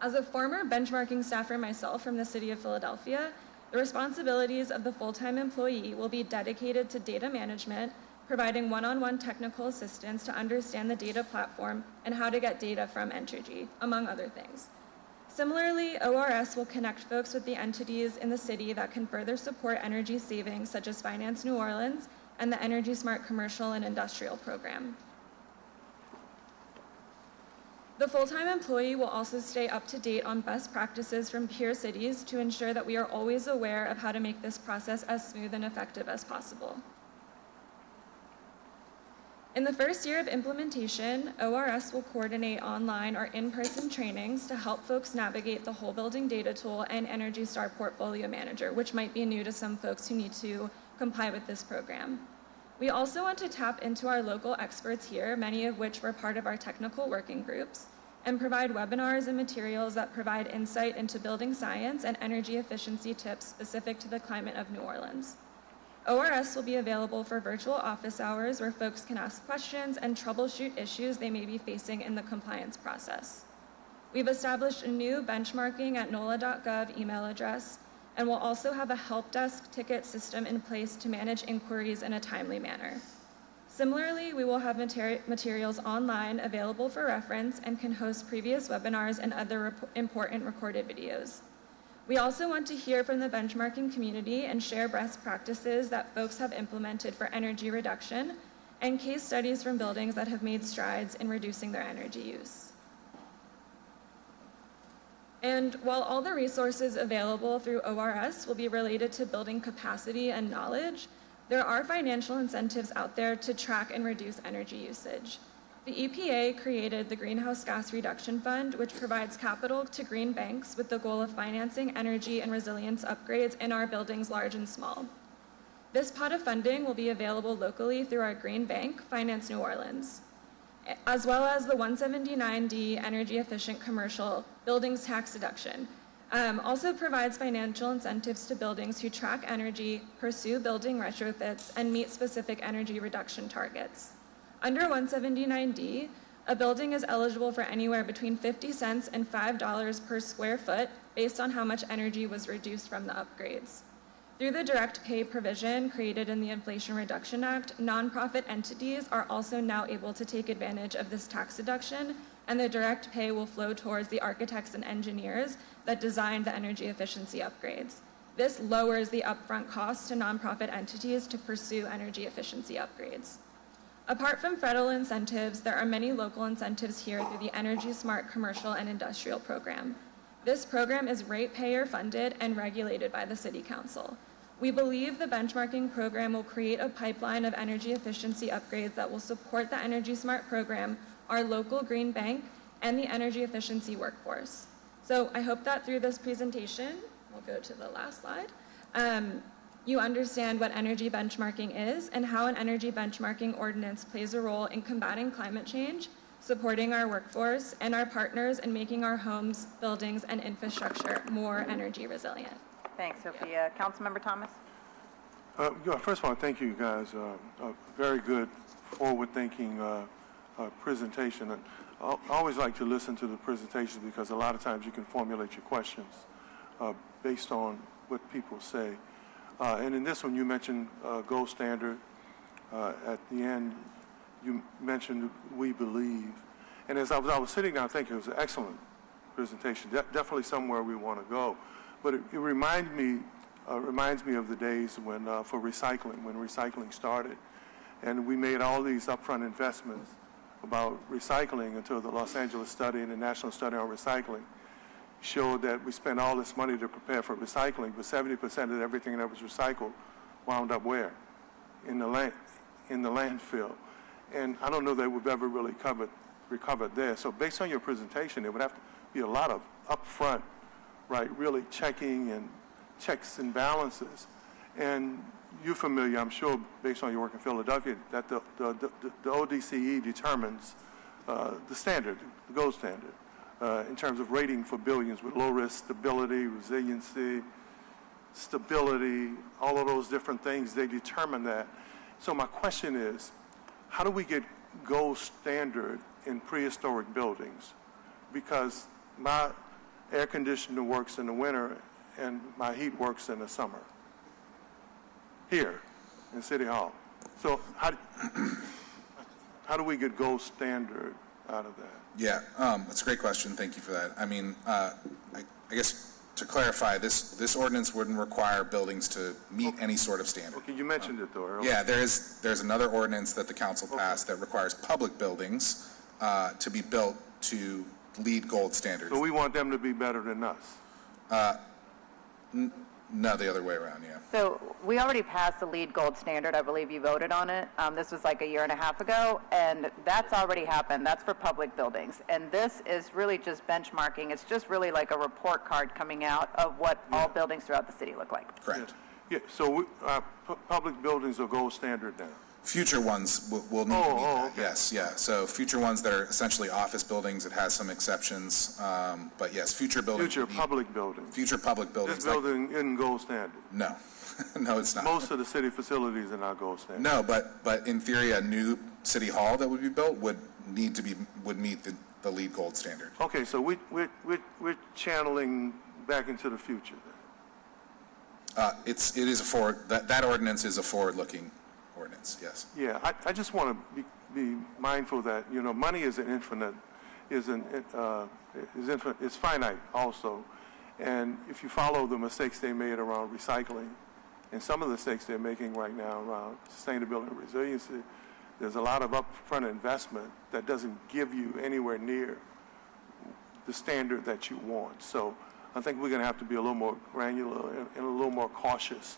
As a former benchmarking staffer myself from the city of Philadelphia, the responsibilities of the full-time employee will be dedicated to data management, providing one-on-one technical assistance to understand the data platform and how to get data from Entergy, among other things. Similarly, ORS will connect folks with the entities in the city that can further support energy savings, such as Finance New Orleans and the Energy Smart Commercial and Industrial Program. The full-time employee will also stay up to date on best practices from peer cities to ensure that we are always aware of how to make this process as smooth and effective as possible. In the first year of implementation, ORS will coordinate online or in-person trainings to help folks navigate the whole building data tool and Energy Star Portfolio Manager, which might be new to some folks who need to comply with this program. We also want to tap into our local experts here, many of which were part of our technical working groups, and provide webinars and materials that provide insight into building science and energy efficiency tips specific to the climate of New Orleans. ORS will be available for virtual office hours where folks can ask questions and troubleshoot issues they may be facing in the compliance process. We've established a new benchmarking at NOLA.gov email address, and we'll also have a help desk ticket system in place to manage inquiries in a timely manner. Similarly, we will have materials online available for reference and can host previous webinars and other important recorded videos. We also want to hear from the benchmarking community and share best practices that folks have implemented for energy reduction and case studies from buildings that have made strides in reducing their energy use. And while all the resources available through ORS will be related to building capacity and knowledge, there are financial incentives out there to track and reduce energy usage. The EPA created the Greenhouse Gas Reduction Fund, which provides capital to green banks with the goal of financing energy and resilience upgrades in our buildings, large and small. This pot of funding will be available locally through our Green Bank, Finance New Orleans, as well as the 179D Energy Efficient Commercial Buildings Tax Deduction. Also provides financial incentives to buildings who track energy, pursue building retrofits, and meet specific energy reduction targets. Under 179D, a building is eligible for anywhere between 50 cents and $5 per square foot based on how much energy was reduced from the upgrades. Through the direct pay provision created in the Inflation Reduction Act, nonprofit entities are also now able to take advantage of this tax deduction, and the direct pay will flow towards the architects and engineers that designed the energy efficiency upgrades. This lowers the upfront cost to nonprofit entities to pursue energy efficiency upgrades. Apart from federal incentives, there are many local incentives here through the Energy Smart Commercial and Industrial Program. This program is ratepayer funded and regulated by the City Council. We believe the benchmarking program will create a pipeline of energy efficiency upgrades that will support the Energy Smart program, our local green bank, and the energy efficiency workforce. So I hope that through this presentation, we'll go to the last slide, you understand what energy benchmarking is and how an energy benchmarking ordinance plays a role in combating climate change, supporting our workforce and our partners, and making our homes, buildings, and infrastructure more energy resilient. Thanks, Sophia. Councilmember Thomas? First of all, thank you guys. A very good, forward-thinking presentation. And I always like to listen to the presentations because a lot of times you can formulate your questions based on what people say. And in this one, you mentioned gold standard. At the end, you mentioned we believe. And as I was sitting down thinking, it was an excellent presentation, definitely somewhere we want to go. But it reminds me of the days when, for recycling, when recycling started. And we made all these upfront investments about recycling until the Los Angeles study and the National Study on Recycling showed that we spent all this money to prepare for recycling, but 70% of everything that was recycled wound up where? In the landfill. And I don't know that we've ever really recovered there. So based on your presentation, there would have to be a lot of upfront, right, really checking and checks and balances. And you're familiar, I'm sure, based on your work in Philadelphia, that the ODCE determines the standard, the gold standard, in terms of rating for buildings with low risk, stability, resiliency, stability, all of those different things, they determine that. So my question is, how do we get gold standard in prehistoric buildings? Because my air conditioner works in the winter and my heat works in the summer here in City Hall. So how do we get gold standard out of that? Yeah, that's a great question. Thank you for that. I mean, I guess to clarify, this ordinance wouldn't require buildings to meet any sort of standard. Okay, you mentioned it though earlier. Yeah, there's another ordinance that the council passed that requires public buildings to be built to LEED Gold standards. So we want them to be better than us. No, the other way around, yeah. So we already passed the LEED Gold standard. I believe you voted on it. This was like a year and a half ago, and that's already happened. That's for public buildings. And this is really just benchmarking. It's just really like a report card coming out of what all buildings throughout the city look like. Correct. Yeah, so public buildings are gold standard now. Future ones will need to meet that. Yes, yeah. So future ones that are essentially office buildings, it has some exceptions. But yes, future buildings. Future public buildings. Future public buildings. This building isn't gold standard. No. No, it's not. Most of the city facilities are not gold standard. No, but in theory, a new city hall that would be built would meet the LEED Gold standard. Okay, so we're channeling back into the future then. It is a forward, that ordinance is a forward-looking ordinance, yes. Yeah, I just want to be mindful that, you know, money is finite also. And if you follow the mistakes they made around recycling, and some of the mistakes they're making right now around sustainability and resiliency, there's a lot of upfront investment that doesn't give you anywhere near the standard that you want. So I think we're going to have to be a little more granular and a little more cautious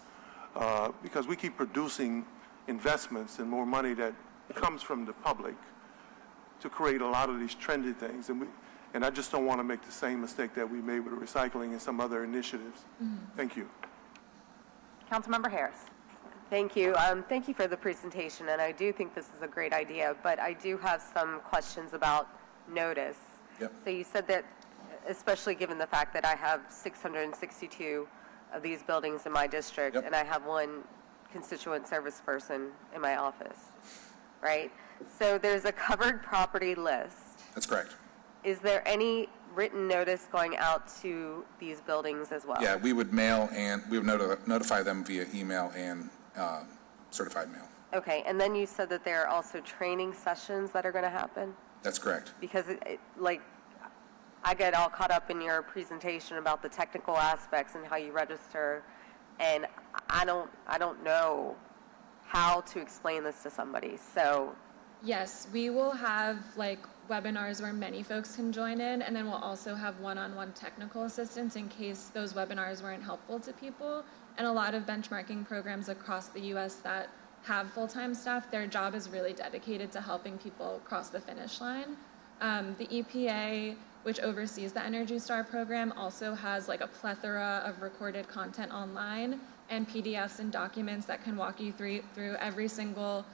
because we keep producing investments and more money that comes from the public to create a lot of these trendy things. And I just don't want to make the same mistake that we made with recycling and some other initiatives. Thank you. Councilmember Harris. Thank you. Thank you for the presentation, and I do think this is a great idea, but I do have some questions about notice. Yep. So you said that, especially given the fact that I have 662 of these buildings in my district, Yep. and I have one constituent service person in my office, right? So there's a covered property list. That's correct. Is there any written notice going out to these buildings as well? Yeah, we would mail and we would notify them via email and certified mail. Okay, and then you said that there are also training sessions that are going to happen? That's correct. Because like, I get all caught up in your presentation about the technical aspects and how you register, and I don't know how to explain this to somebody. So Yes, we will have like webinars where many folks can join in, and then we'll also have one-on-one technical assistance in case those webinars weren't helpful to people. And a lot of benchmarking programs across the U.S. that have full-time staff, their job is really dedicated to helping people cross the finish line. The EPA, which oversees the Energy Star program, also has like a plethora of recorded content online and PDFs and documents that can walk you through every single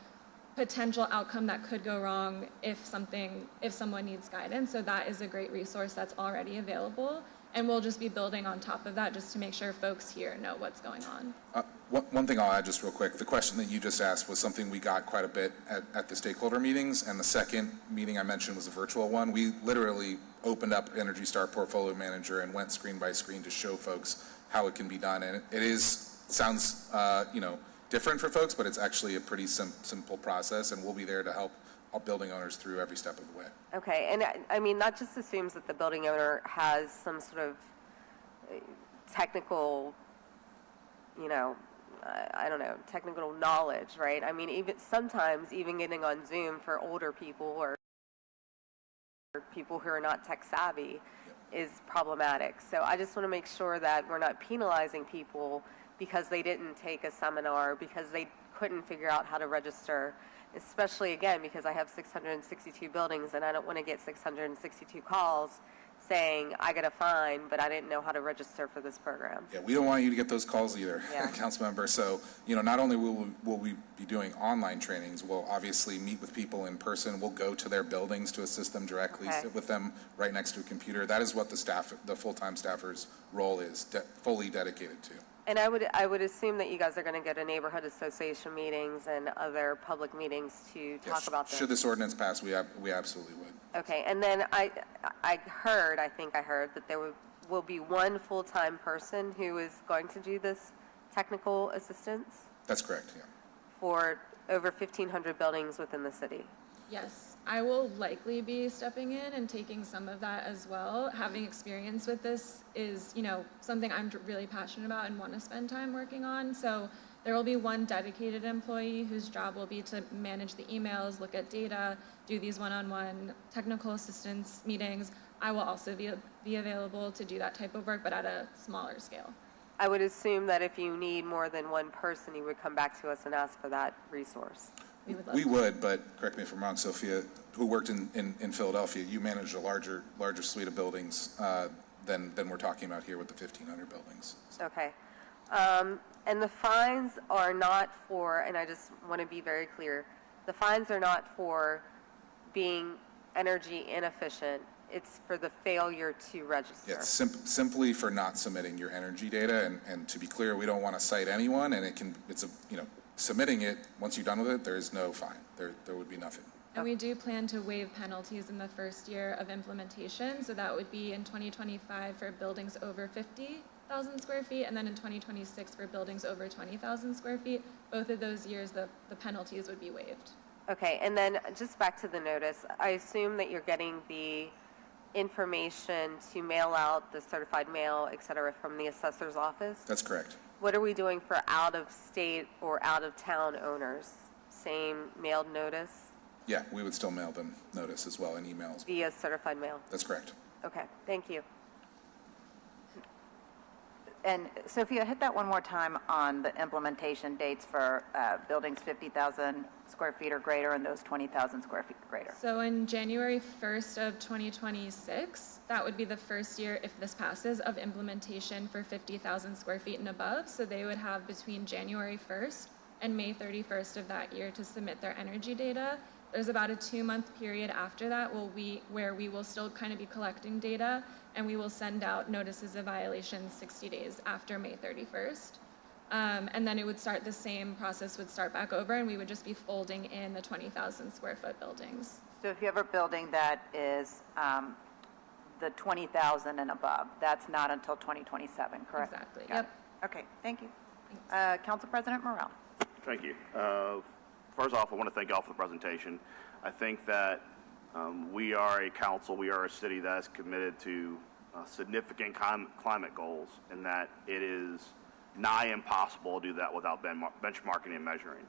potential outcome that could go wrong if someone needs guidance. So that is a great resource that's already available, and we'll just be building on top of that just to make sure folks here know what's going on. One thing I'll add just real quick, the question that you just asked was something we got quite a bit at the stakeholder meetings, and the second meeting I mentioned was a virtual one. We literally opened up Energy Star Portfolio Manager and went screen by screen to show folks how it can be done, and it sounds different for folks, but it's actually a pretty simple process, and we'll be there to help all building owners through every step of the way. okay, and I mean, that just assumes that the building owner has some sort of technical, I don't know, technical knowledge, right? I mean, sometimes even getting on Zoom for older people or people who are not tech savvy is problematic. So I just want to make sure that we're not penalizing people because they didn't take a seminar, because they couldn't figure out how to register, especially, again, because I have 662 buildings and I don't want to get 662 calls saying, I got a fine, but I didn't know how to register for this program. Yeah, we don't want you to get those calls either, Yeah. council member. So, not only will we be doing online trainings, we'll obviously meet with people in person. We'll go to their buildings to assist them directly, Okay. sit with them right next to a computer. That is what the full-time staffer's role is, fully dedicated to. And I would assume that you guys are going to go to neighborhood association meetings and other public meetings to talk about this. Should this ordinance pass, we absolutely would. Okay, and then I think I heard that there will be one full-time person who is going to do this technical assistance That's correct, yeah. for over 1,500 buildings within the city. Yes, I will likely be stepping in and taking some of that as well. Having experience with this is, something I'm really passionate about and want to spend time working on. So There will be one dedicated employee whose job will be to manage the emails, look at data, do these one-on-one technical assistance meetings. I will also be available to do that type of work, but at a smaller scale. I would assume that if you need more than one person, you would come back to us and ask for that resource. We would, but correct me if I'm wrong, Sophia, who worked in Philadelphia, you managed a larger suite of buildings than we're talking about here with the 1,500 buildings. Okay. And the fines are not for, and I just want to be very clear, the fines are not for being energy inefficient. It's for the failure to register. Yes, simply for not submitting your energy data, and to be clear, we don't want to cite anyone, and submitting it, once you're done with it, there is no fine. There would be nothing. And we do plan to waive penalties in the first year of implementation, so that would be in 2025 for buildings over 50,000 square feet, and then in 2026 for buildings over 20,000 square feet. Both of those years, the penalties would be waived. Okay, and then just back to the notice, I assume that you're getting the information to mail out the certified mail, et cetera, from the assessor's office? That's correct. What are we doing for out-of-state or out-of-town owners? Same mailed notice Yeah, we would still mail them notice as well in emails. via certified mail? That's correct. Okay, thank you. And Sophia, hit that one more time on the implementation dates for buildings 50,000 square feet or greater and those 20,000 square feet or greater. So in January 1st of 2026, that would be the first year, if this passes, of implementation for 50,000 square feet and above. So they would have between January 1st and May 31st of that year to submit their energy data. There's about a 2-month period after that where we will still kind of be collecting data, and we will send out notices of violations 60 days after May 31st. And then the same process would start back over, and we would just be folding in the 20,000 square foot buildings. So if you have a building that is the 20,000 and above, that's not until 2027, correct? Exactly, Got yep. it. Okay, thank you. Council President Morrell. Thank you. First off, I want to thank you all for the presentation. I think that we are a council, we are a city that is committed to significant climate goals, and that it is nigh impossible to do that without benchmarking and measuring.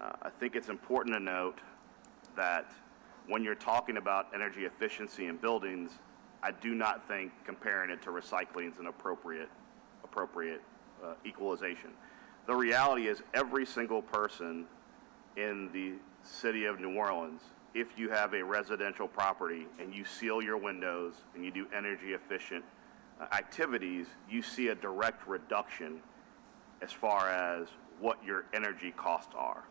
I think it's important to note that when you're talking about energy efficiency in buildings, I do not think comparing it to recycling is an appropriate equalization. The reality is every single person in the city of New Orleans, if you have a residential property and you seal your windows and you do energy efficient activities, you see a direct reduction as far as what your energy costs are.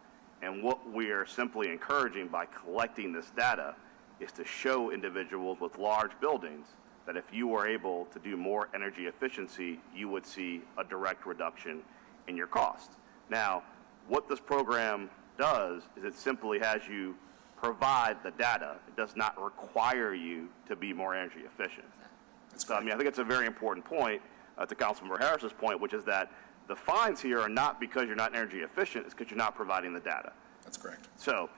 And what we are simply encouraging by collecting this data is to show individuals with large buildings that if you were able to do more energy efficiency, you would see a direct reduction in your costs. Now, what this program does is it simply has you provide the data. It does not require you to be more energy efficient. So, I think it's a very important point to Councilmember Harris's point, which is that the fines here are not because you're not energy efficient, it's because you're not providing the data. That's correct. So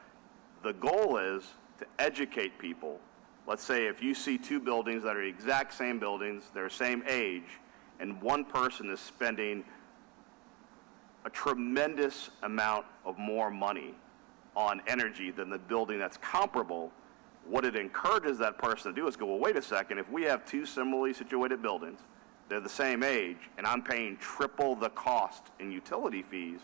the goal is to educate people. Let's say if you see two buildings that are the exact same buildings, they're the same age, and one person is spending a tremendous amount of more money on energy than the building that's comparable, what it encourages that person to do is go, well, wait a second, if we have two similarly situated buildings, they're the same age, and I'm paying triple the cost in utility fees,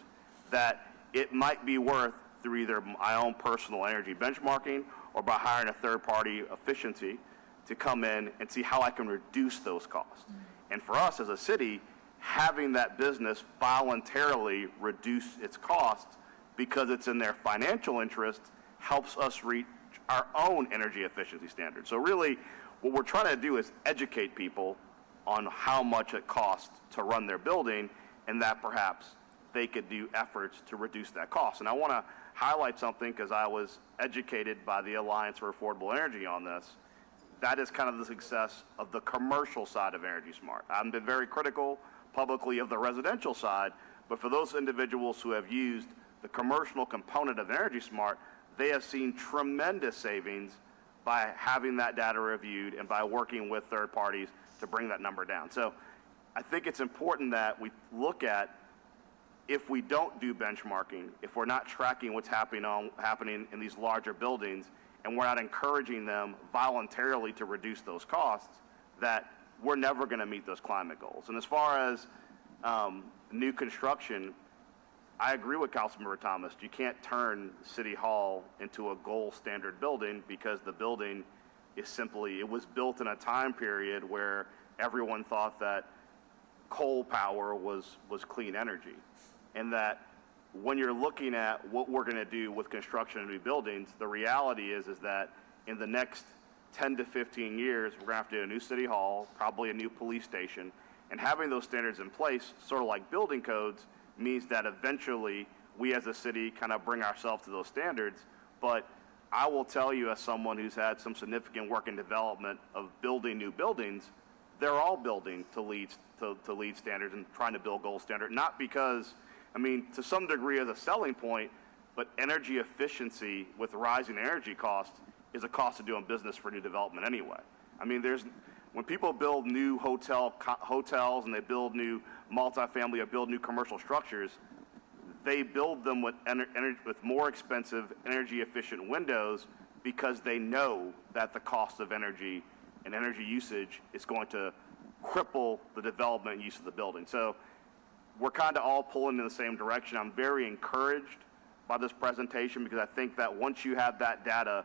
that it might be worth, through either my own personal energy benchmarking or by hiring a third-party efficiency, to come in and see how I can reduce those costs. And for us as a city, having that business voluntarily reduce its costs because it's in their financial interest helps us reach our own energy efficiency standards. So really, what we're trying to do is educate people on how much it costs to run their building, and that perhaps they could do efforts to reduce that cost. And I want to highlight something because I was educated by the Alliance for Affordable Energy on this. That is kind of the success of the commercial side of Energy Smart. I've been very critical publicly of the residential side, but for those individuals who have used the commercial component of Energy Smart, they have seen tremendous savings by having that data reviewed and by working with third parties to bring that number down. So I think it's important that we look at if we don't do benchmarking, if we're not tracking what's happening in these larger buildings, and we're not encouraging them voluntarily to reduce those costs, that we're never going to meet those climate goals. And as far as new construction, I agree with Councilmember Thomas. You can't turn City Hall into a gold standard building because the building is simply, it was built in a time period where everyone thought that coal power was clean energy. And that when you're looking at what we're going to do with construction of new buildings, the reality is that in the next 10 to 15 years, we're going to have to do a new City Hall, probably a new police station, and having those standards in place, sort of like building codes, means that eventually we as a city kind of bring ourselves to those standards. But I will tell you, as someone who's had some significant work in development of building new buildings, they're all building to lead standards and trying to build gold standard, not because, I mean, to some degree as a selling point, but energy efficiency with rising energy costs is a cost of doing business for new development anyway. I mean, when people build new hotels and they build new multifamily or build new commercial structures, they build them with more expensive energy efficient windows because they know that the cost of energy and energy usage is going to cripple the development and use of the building. So we're kind of all pulling in the same direction. I'm very encouraged by this presentation because I think that once you have that data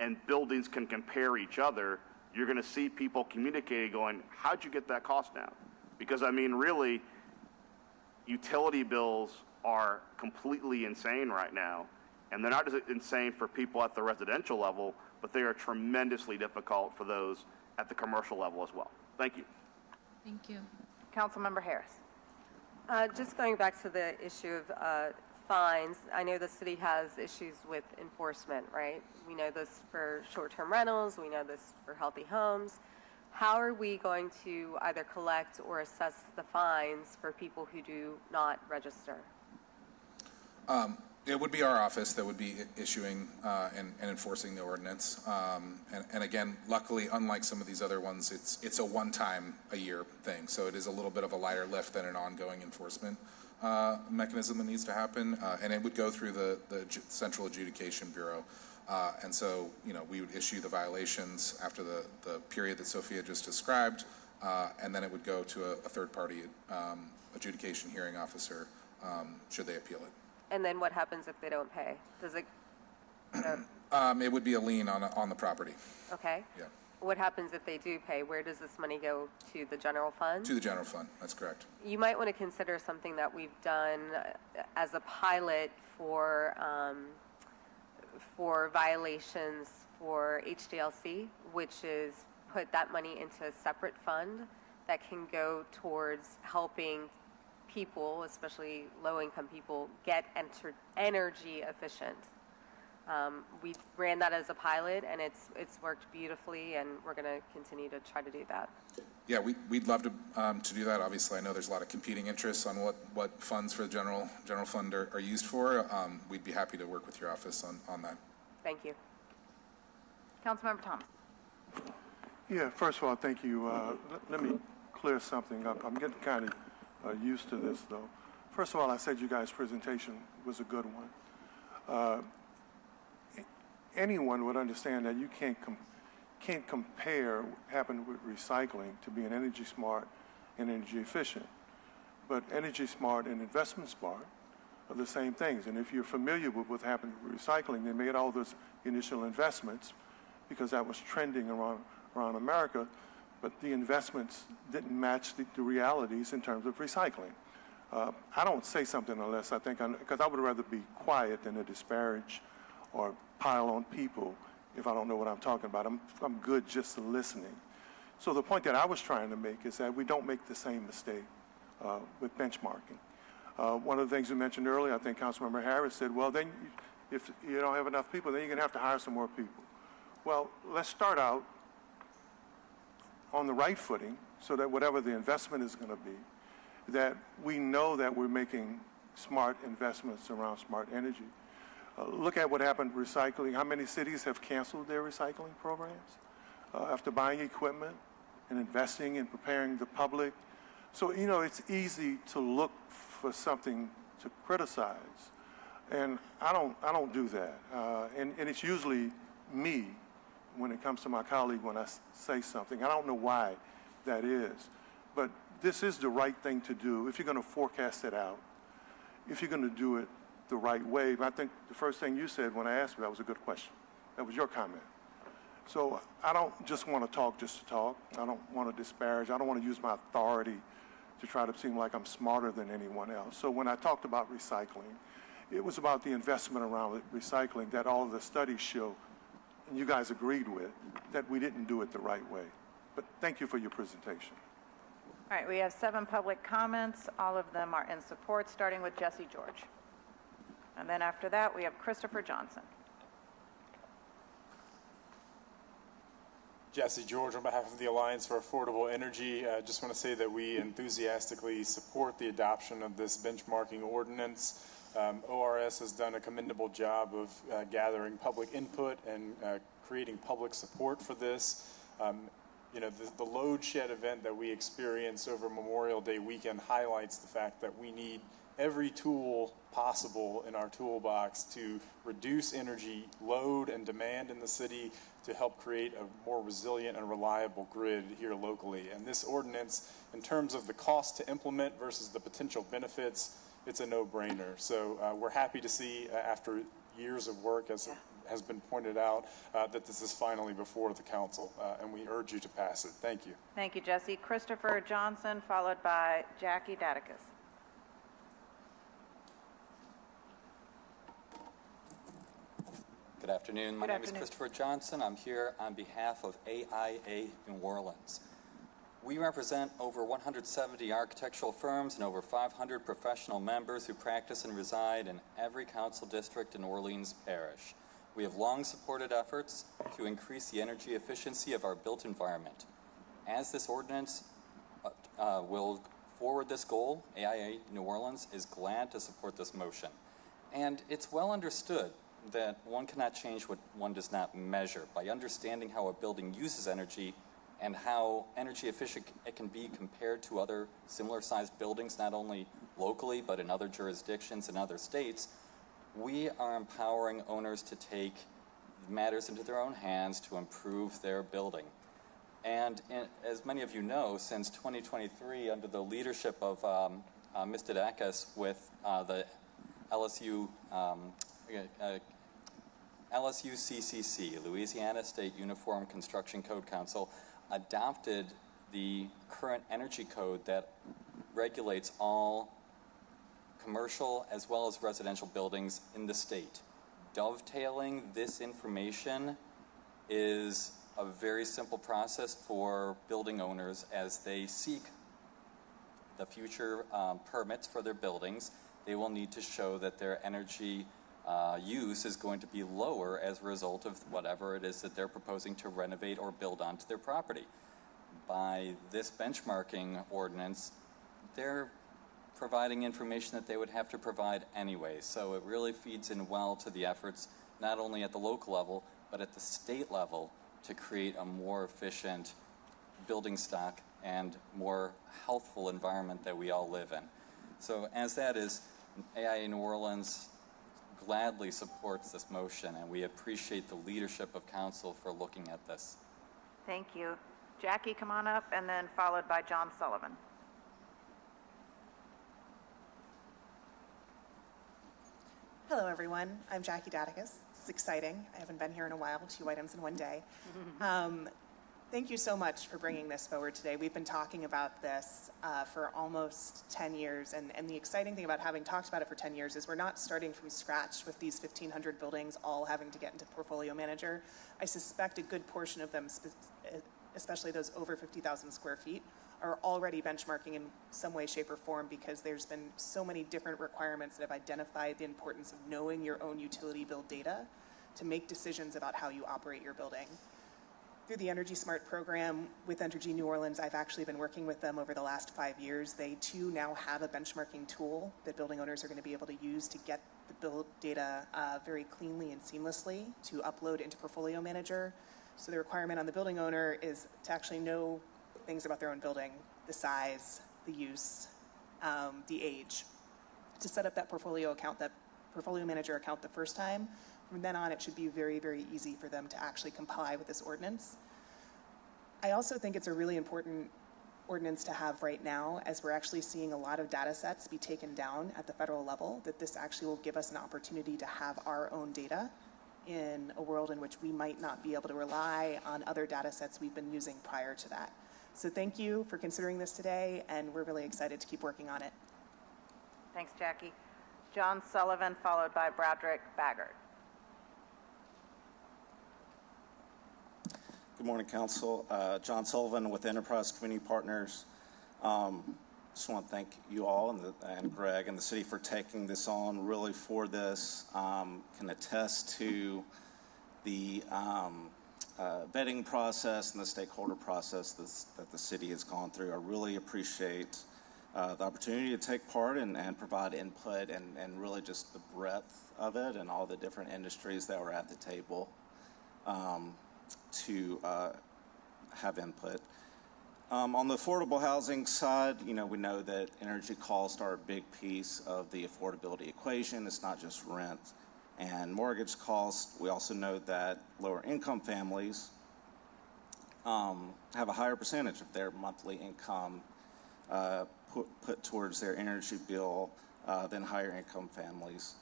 and buildings can compare each other, you're going to see people communicating going, how'd you get that cost down? Because, I mean, really, utility bills are completely insane right now. And they're not just insane for people at the residential level, but they are tremendously difficult for those at the commercial level as well. Thank you. Thank you. Councilmember Harris. Just going back to the issue of fines, I know the city has issues with enforcement, right? We know this for short-term rentals, we know this for healthy homes. How are we going to either collect or assess the fines for people who do not register? It would be our office that would be issuing and enforcing the ordinance. And again, luckily, unlike some of these other ones, it's a one-time a year thing. So it is a little bit of a lighter lift than an ongoing enforcement mechanism that needs to happen. And it would go through the Central Adjudication Bureau. And so, we would issue the violations after the period that Sophia just described, and then it would go to a third-party adjudication hearing officer should they appeal it. And then what happens if they don't pay? Does it? It would be a lien on the property. Okay. Yeah. What happens if they do pay? Where does this money go to? The general fund? To the general fund. That's correct. You might want to consider something that we've done as a pilot for violations for HDLC, which is put that money into a separate fund that can go towards helping people, especially low-income people, get energy efficient. We ran that as a pilot, and it's worked beautifully, and we're going to continue to try to do that. Yeah, we'd love to do that. Obviously, I know there's a lot of competing interests on what funds for the general fund are used for. We'd be happy to work with your office on that. Thank you. Councilmember Thomas. Yeah, first of all, thank you. Let me clear something up. I'm getting kind of used to this, though. First of all, I said you guys' presentation was a good one. Anyone would understand that you can't compare what happened with recycling to being energy smart and energy efficient. But energy smart and investment smart are the same things. And if you're familiar with what happened with recycling, they made all those initial investments because that was trending around America, but the investments didn't match the realities in terms of recycling. I don't say something unless I think, because I would rather be quiet than to disparage or pile on people if I don't know what I'm talking about. I'm good just listening. So the point that I was trying to make is that we don't make the same mistake with benchmarking. One of the things you mentioned earlier, I think Councilmember Harris said, well, then if you don't have enough people, then you're going to have to hire some more people. Well, let's start out on the right footing so that whatever the investment is going to be, that we know that we're making smart investments around smart energy. Look at what happened with recycling. How many cities have canceled their recycling programs after buying equipment and investing and preparing the public? So, it's easy to look for something to criticize. And I don't do that. And it's usually me when it comes to my colleague when I say something. I don't know why that is. But this is the right thing to do if you're going to forecast it out, if you're going to do it the right way. But I think the first thing you said when I asked you, that was a good question. That was your comment. So I don't just want to talk just to talk. I don't want to disparage. I don't want to use my authority to try to seem like I'm smarter than anyone else. So when I talked about recycling, it was about the investment around recycling that all of the studies show, and you guys agreed with, that we didn't do it the right way. But thank you for your presentation. All right, we have 7 public comments. All of them are in support, starting with Jesse George. And then after that, we have Christopher Johnson. Jesse George on behalf of the Alliance for Affordable Energy. I just want to say that we enthusiastically support the adoption of this benchmarking ordinance. ORS has done a commendable job of gathering public input and creating public support for this. You know, the load shed event that we experienced over Memorial Day weekend highlights the fact that we need every tool possible in our toolbox to reduce energy load and demand in the city to help create a more resilient and reliable grid here locally. And this ordinance, in terms of the cost to implement versus the potential benefits, it's a no-brainer. So we're happy to see, after years of work, as has been pointed out, that this is finally before the council, and we urge you to pass it. Thank you. Thank you, Jesse. Christopher Johnson, followed by Jackie Datticus. Good afternoon. My name is Christopher Johnson. I'm here on behalf of AIA New Orleans. We represent over 170 architectural firms and over 500 professional members who practice and reside in every council district in Orleans Parish. We have long supported efforts to increase the energy efficiency of our built environment. As this ordinance will forward this goal, AIA New Orleans is glad to support this motion. And it's well understood that one cannot change what one does not measure. By understanding how a building uses energy and how energy efficient it can be compared to other similar sized buildings, not only locally but in other jurisdictions and other states, we are empowering owners to take matters into their own hands to improve their building. And as many of you know, since 2023, under the leadership of Ms. Datticus with the LSUCCC, Louisiana State Uniform Construction Code Council, adopted the current energy code that regulates all commercial as well as residential buildings in the state. Dovetailing this information is a very simple process for building owners as they seek the future permits for their buildings. They will need to show that their energy use is going to be lower as a result of whatever it is that they're proposing to renovate or build onto their property. By this benchmarking ordinance, they're providing information that they would have to provide anyway. So it really feeds in well to the efforts, not only at the local level, but at the state level, to create a more efficient building stock and more healthful environment that we all live in. So as that is, AIA New Orleans gladly supports this motion, and we appreciate the leadership of council for looking at this. Thank you. Jackie, come on up, and then followed by John Sullivan. Hello, everyone. I'm Jackie Datticus. It's exciting. I haven't been here in a while, 2 items in one day. Thank you so much for bringing this forward today. We've been talking about this for almost 10 years, and the exciting thing about having talked about it for 10 years is we're not starting from scratch with these 1,500 buildings all having to get into Portfolio Manager. I suspect a good portion of them, especially those over 50,000 square feet, are already benchmarking in some way, shape, or form because there's been so many different requirements that have identified the importance of knowing your own utility bill data to make decisions about how you operate your building. Through the Energy Smart program with Entergy New Orleans, I've actually been working with them over the last 5 years. They too now have a benchmarking tool that building owners are going to be able to use to get the bill data very cleanly and seamlessly to upload into Portfolio Manager. So the requirement on the building owner is to actually know things about their own building, the size, the use, the age. to set up that portfolio account, that portfolio manager account the first time. From then on, it should be very, very easy for them to actually comply with this ordinance. I also think it's a really important ordinance to have right now, as we're actually seeing a lot of data sets be taken down at the federal level, that this actually will give us an opportunity to have our own data in a world in which we might not be able to rely on other data sets we've been using prior to that. So thank you for considering this today, and we're really excited to keep working on it. Thanks, Jackie. John Sullivan, followed by Broderick Baggert. Good morning, Council. John Sullivan with Enterprise Community Partners. Just want to thank you all and Greg and the city for taking this on really for this. Can attest to the vetting process and the stakeholder process that the city has gone through. I really appreciate the opportunity to take part and provide input and really just the breadth of it and all the different industries that were at the table to have input. On the affordable housing side, we know that energy costs are a big piece of the affordability equation. It's not just rent and mortgage costs. We also know that lower income families have a higher percentage of their monthly income put towards their energy bill than higher income families.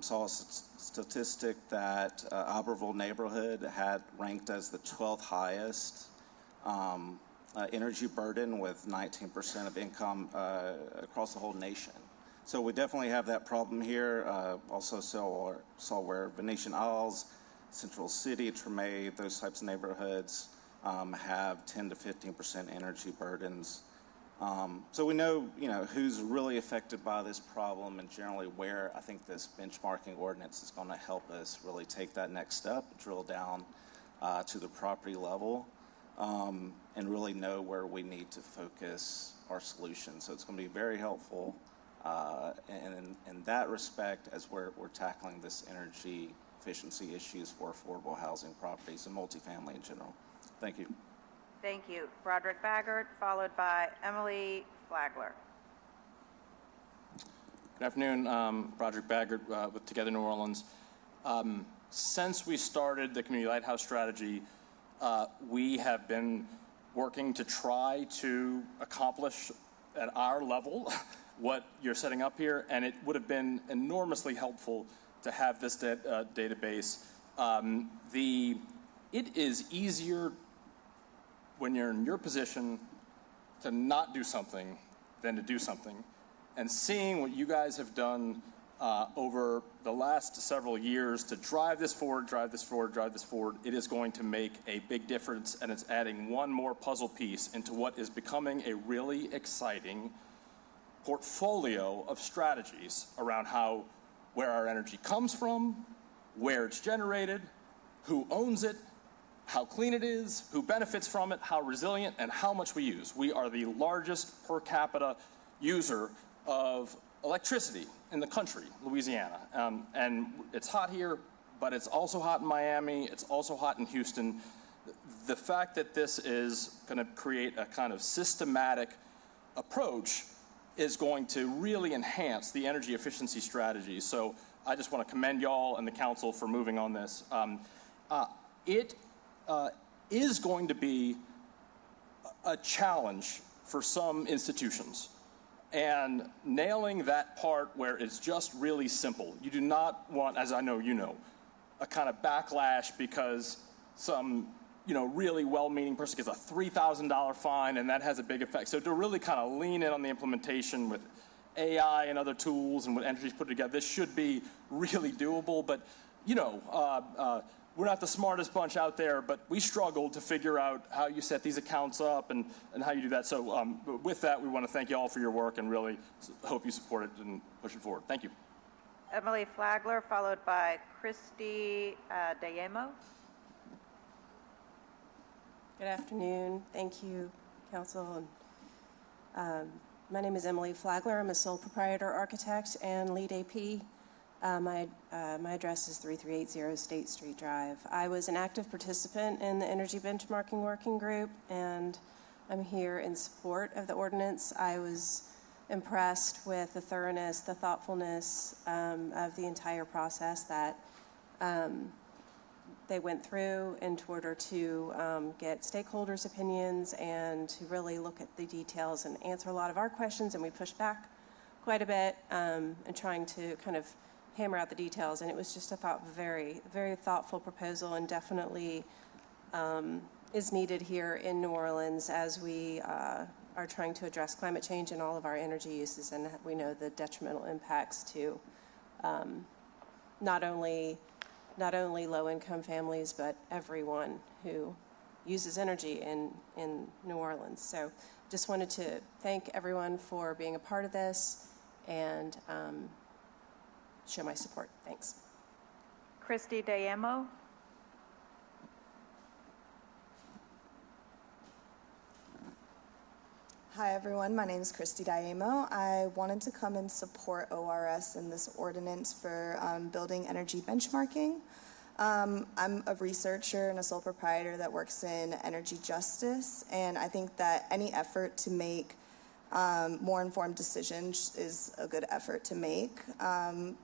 Saw a statistic that Albertville neighborhood had ranked as the 12th highest energy burden with 19% of income across the whole nation. So we definitely have that problem here. Also saw where Venetian Isles, Central City, Tremay, those types of neighborhoods have 10 to 15% energy burdens. So we know, who's really affected by this problem and generally where I think this benchmarking ordinance is going to help us really take that next step, drill down to the property level, and really know where we need to focus our solutions. So it's going to be very helpful in that respect as we're tackling this energy efficiency issues for affordable housing properties and multifamily in general. Thank you. Thank you. Broderick Baggert, followed by Emily Flagler. Good afternoon. Broderick Baggert with Together New Orleans. Since we started the Community Lighthouse Strategy, we have been working to try to accomplish at our level what you're setting up here, and it would have been enormously helpful to have this database. It is easier when you're in your position to not do something than to do something. And seeing what you guys have done over the last several years to drive this forward, it is going to make a big difference, and it's adding one more puzzle piece into what is becoming a really exciting portfolio of strategies around where our energy comes from, where it's generated, who owns it, how clean it is, who benefits from it, how resilient, and how much we use. We are the largest per capita user of electricity in the country, Louisiana. And it's hot here, but it's also hot in Miami. It's also hot in Houston. The fact that this is going to create a kind of systematic approach is going to really enhance the energy efficiency strategy. So I just want to commend y'all and the council for moving on this. It is going to be a challenge for some institutions. And nailing that part where it's just really simple. You do not want, as I know you know, a kind of backlash because some really well-meaning person gets a $3,000 fine and that has a big effect. So to really kind of lean in on the implementation with AI and other tools and what Energy's put together, this should be really doable. But, we're not the smartest bunch out there, but we struggled to figure out how you set these accounts up and how you do that. So with that, we want to thank you all for your work and really hope you support it and push it forward. Thank you. Emily Flagler, followed by Christy Dayemo. Good afternoon. Thank you, Council. My name is Emily Flagler. I'm a sole proprietor architect and lead AP. My address is 3380 State Street Drive. I was an active participant in the Energy Benchmarking Working Group, and I'm here in support of the ordinance. I was impressed with the thoroughness, the thoughtfulness of the entire process that they went through in order to get stakeholders' opinions and to really look at the details and answer a lot of our questions. And we pushed back quite a bit in trying to kind of hammer out the details. And it was just a very, very thoughtful proposal, and definitely is needed here in New Orleans as we are trying to address climate change and all of our energy uses. And we know the detrimental impacts to not only low-income families, but everyone who uses energy in New Orleans. So just wanted to thank everyone for being a part of this and show my support. Thanks. Christy D'Amo. Hi everyone, my name is Christy D'Amo. I wanted to come and support ORS in this ordinance for building energy benchmarking. I'm a researcher and a sole proprietor that works in energy justice, and I think that any effort to make more informed decisions is a good effort to make.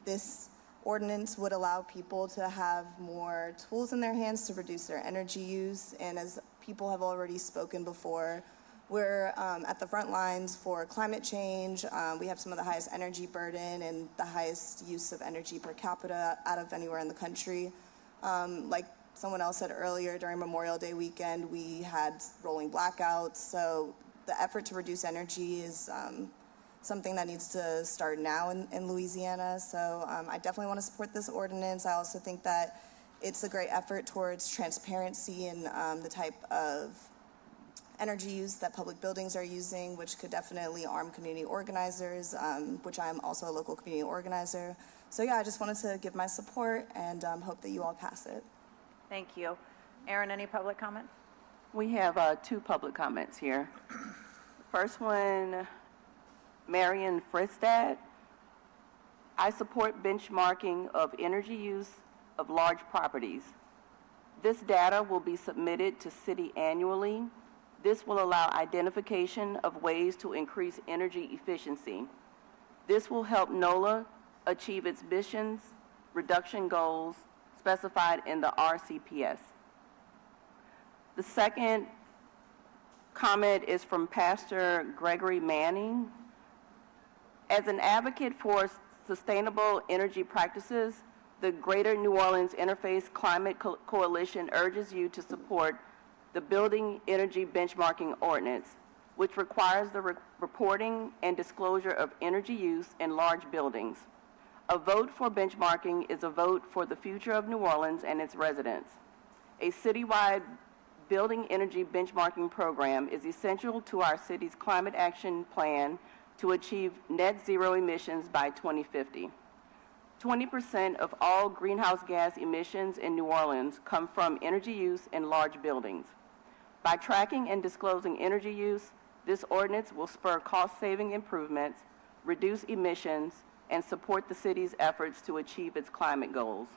This ordinance would allow people to have more tools in their hands to reduce their energy use, and as people have already spoken before, we're at the front lines for climate change. We have some of the highest energy burden and the highest use of energy per capita out of anywhere in the country. Like someone else said earlier, during Memorial Day weekend, we had rolling blackouts. So the effort to reduce energy is something that needs to start now in Louisiana. So I definitely want to support this ordinance. I also think that it's a great effort towards transparency and the type of energy use that public buildings are using, which could definitely arm community organizers, which I'm also a local community organizer. So yeah, I just wanted to give my support and hope that you all pass it. Thank you. Aaron, any public comment? We have two public comments here. First one, Marion Fristad. I support benchmarking of energy use of large properties. This data will be submitted to city annually. This will allow identification of ways to increase energy efficiency. This will help NOLA achieve its emissions reduction goals specified in the RCPS. The second comment is from Pastor Gregory Manning. As an advocate for sustainable energy practices, the Greater New Orleans Interfaith Climate Coalition urges you to support the Building Energy Benchmarking Ordinance, which requires the reporting and disclosure of energy use in large buildings. A vote for benchmarking is a vote for the future of New Orleans and its residents. A citywide building energy benchmarking program is essential to our city's climate action plan to achieve net zero emissions by 2050. 20% of all greenhouse gas emissions in New Orleans come from energy use in large buildings. By tracking and disclosing energy use, this ordinance will spur cost-saving improvements, reduce emissions, and support the city's efforts to achieve its climate goals.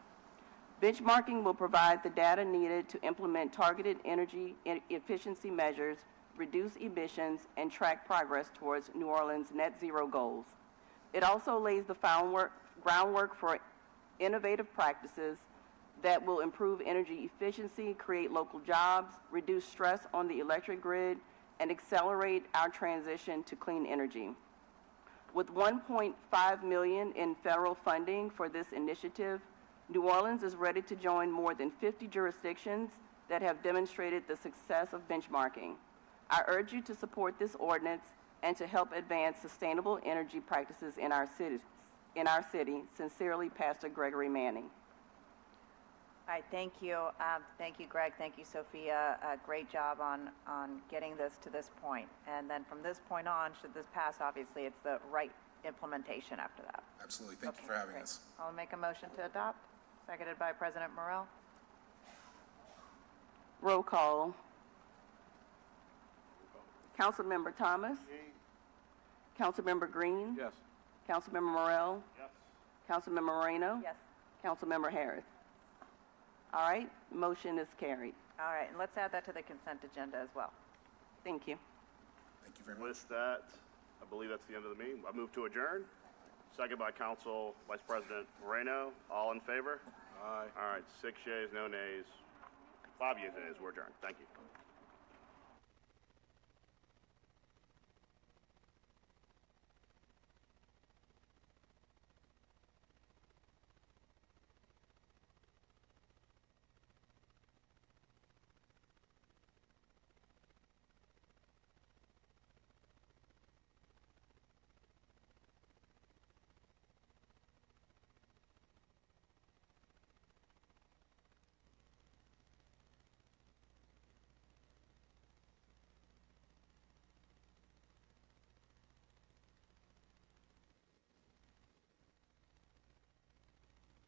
Benchmarking will provide the data needed to implement targeted energy efficiency measures, reduce emissions, and track progress towards New Orleans' net zero goals. It also lays the groundwork for innovative practices that will improve energy efficiency, create local jobs, reduce stress on the electric grid, and accelerate our transition to clean energy. With $1.5 million in federal funding for this initiative, New Orleans is ready to join more than 50 jurisdictions that have demonstrated the success of benchmarking. I urge you to support this ordinance and to help advance sustainable energy practices in our city. Sincerely, Pastor Gregory Manning. All right, thank you. Thank you, Greg. Thank you, Sophia. Great job on getting this to this point. And then from this point on, should this pass, obviously, it's the right implementation after that. Absolutely. Thank you for having us. I'll make a motion to adopt, seconded by President Morrell. Roll call. Councilmember Thomas. Councilmember Green. Yes. Councilmember Morrell. Yes. Councilmember Moreno. Yes. Councilmember Harris. All right, motion is carried. All right, and let's add that to the consent agenda as well. Thank you. Thank you very much. With that, I believe that's the end of the meeting. I move to adjourn. Second by Council Vice President Moreno. All in favor? Aye. All right, 6 yeas, no nays, 5 yeas, nays. We're adjourned. Thank you.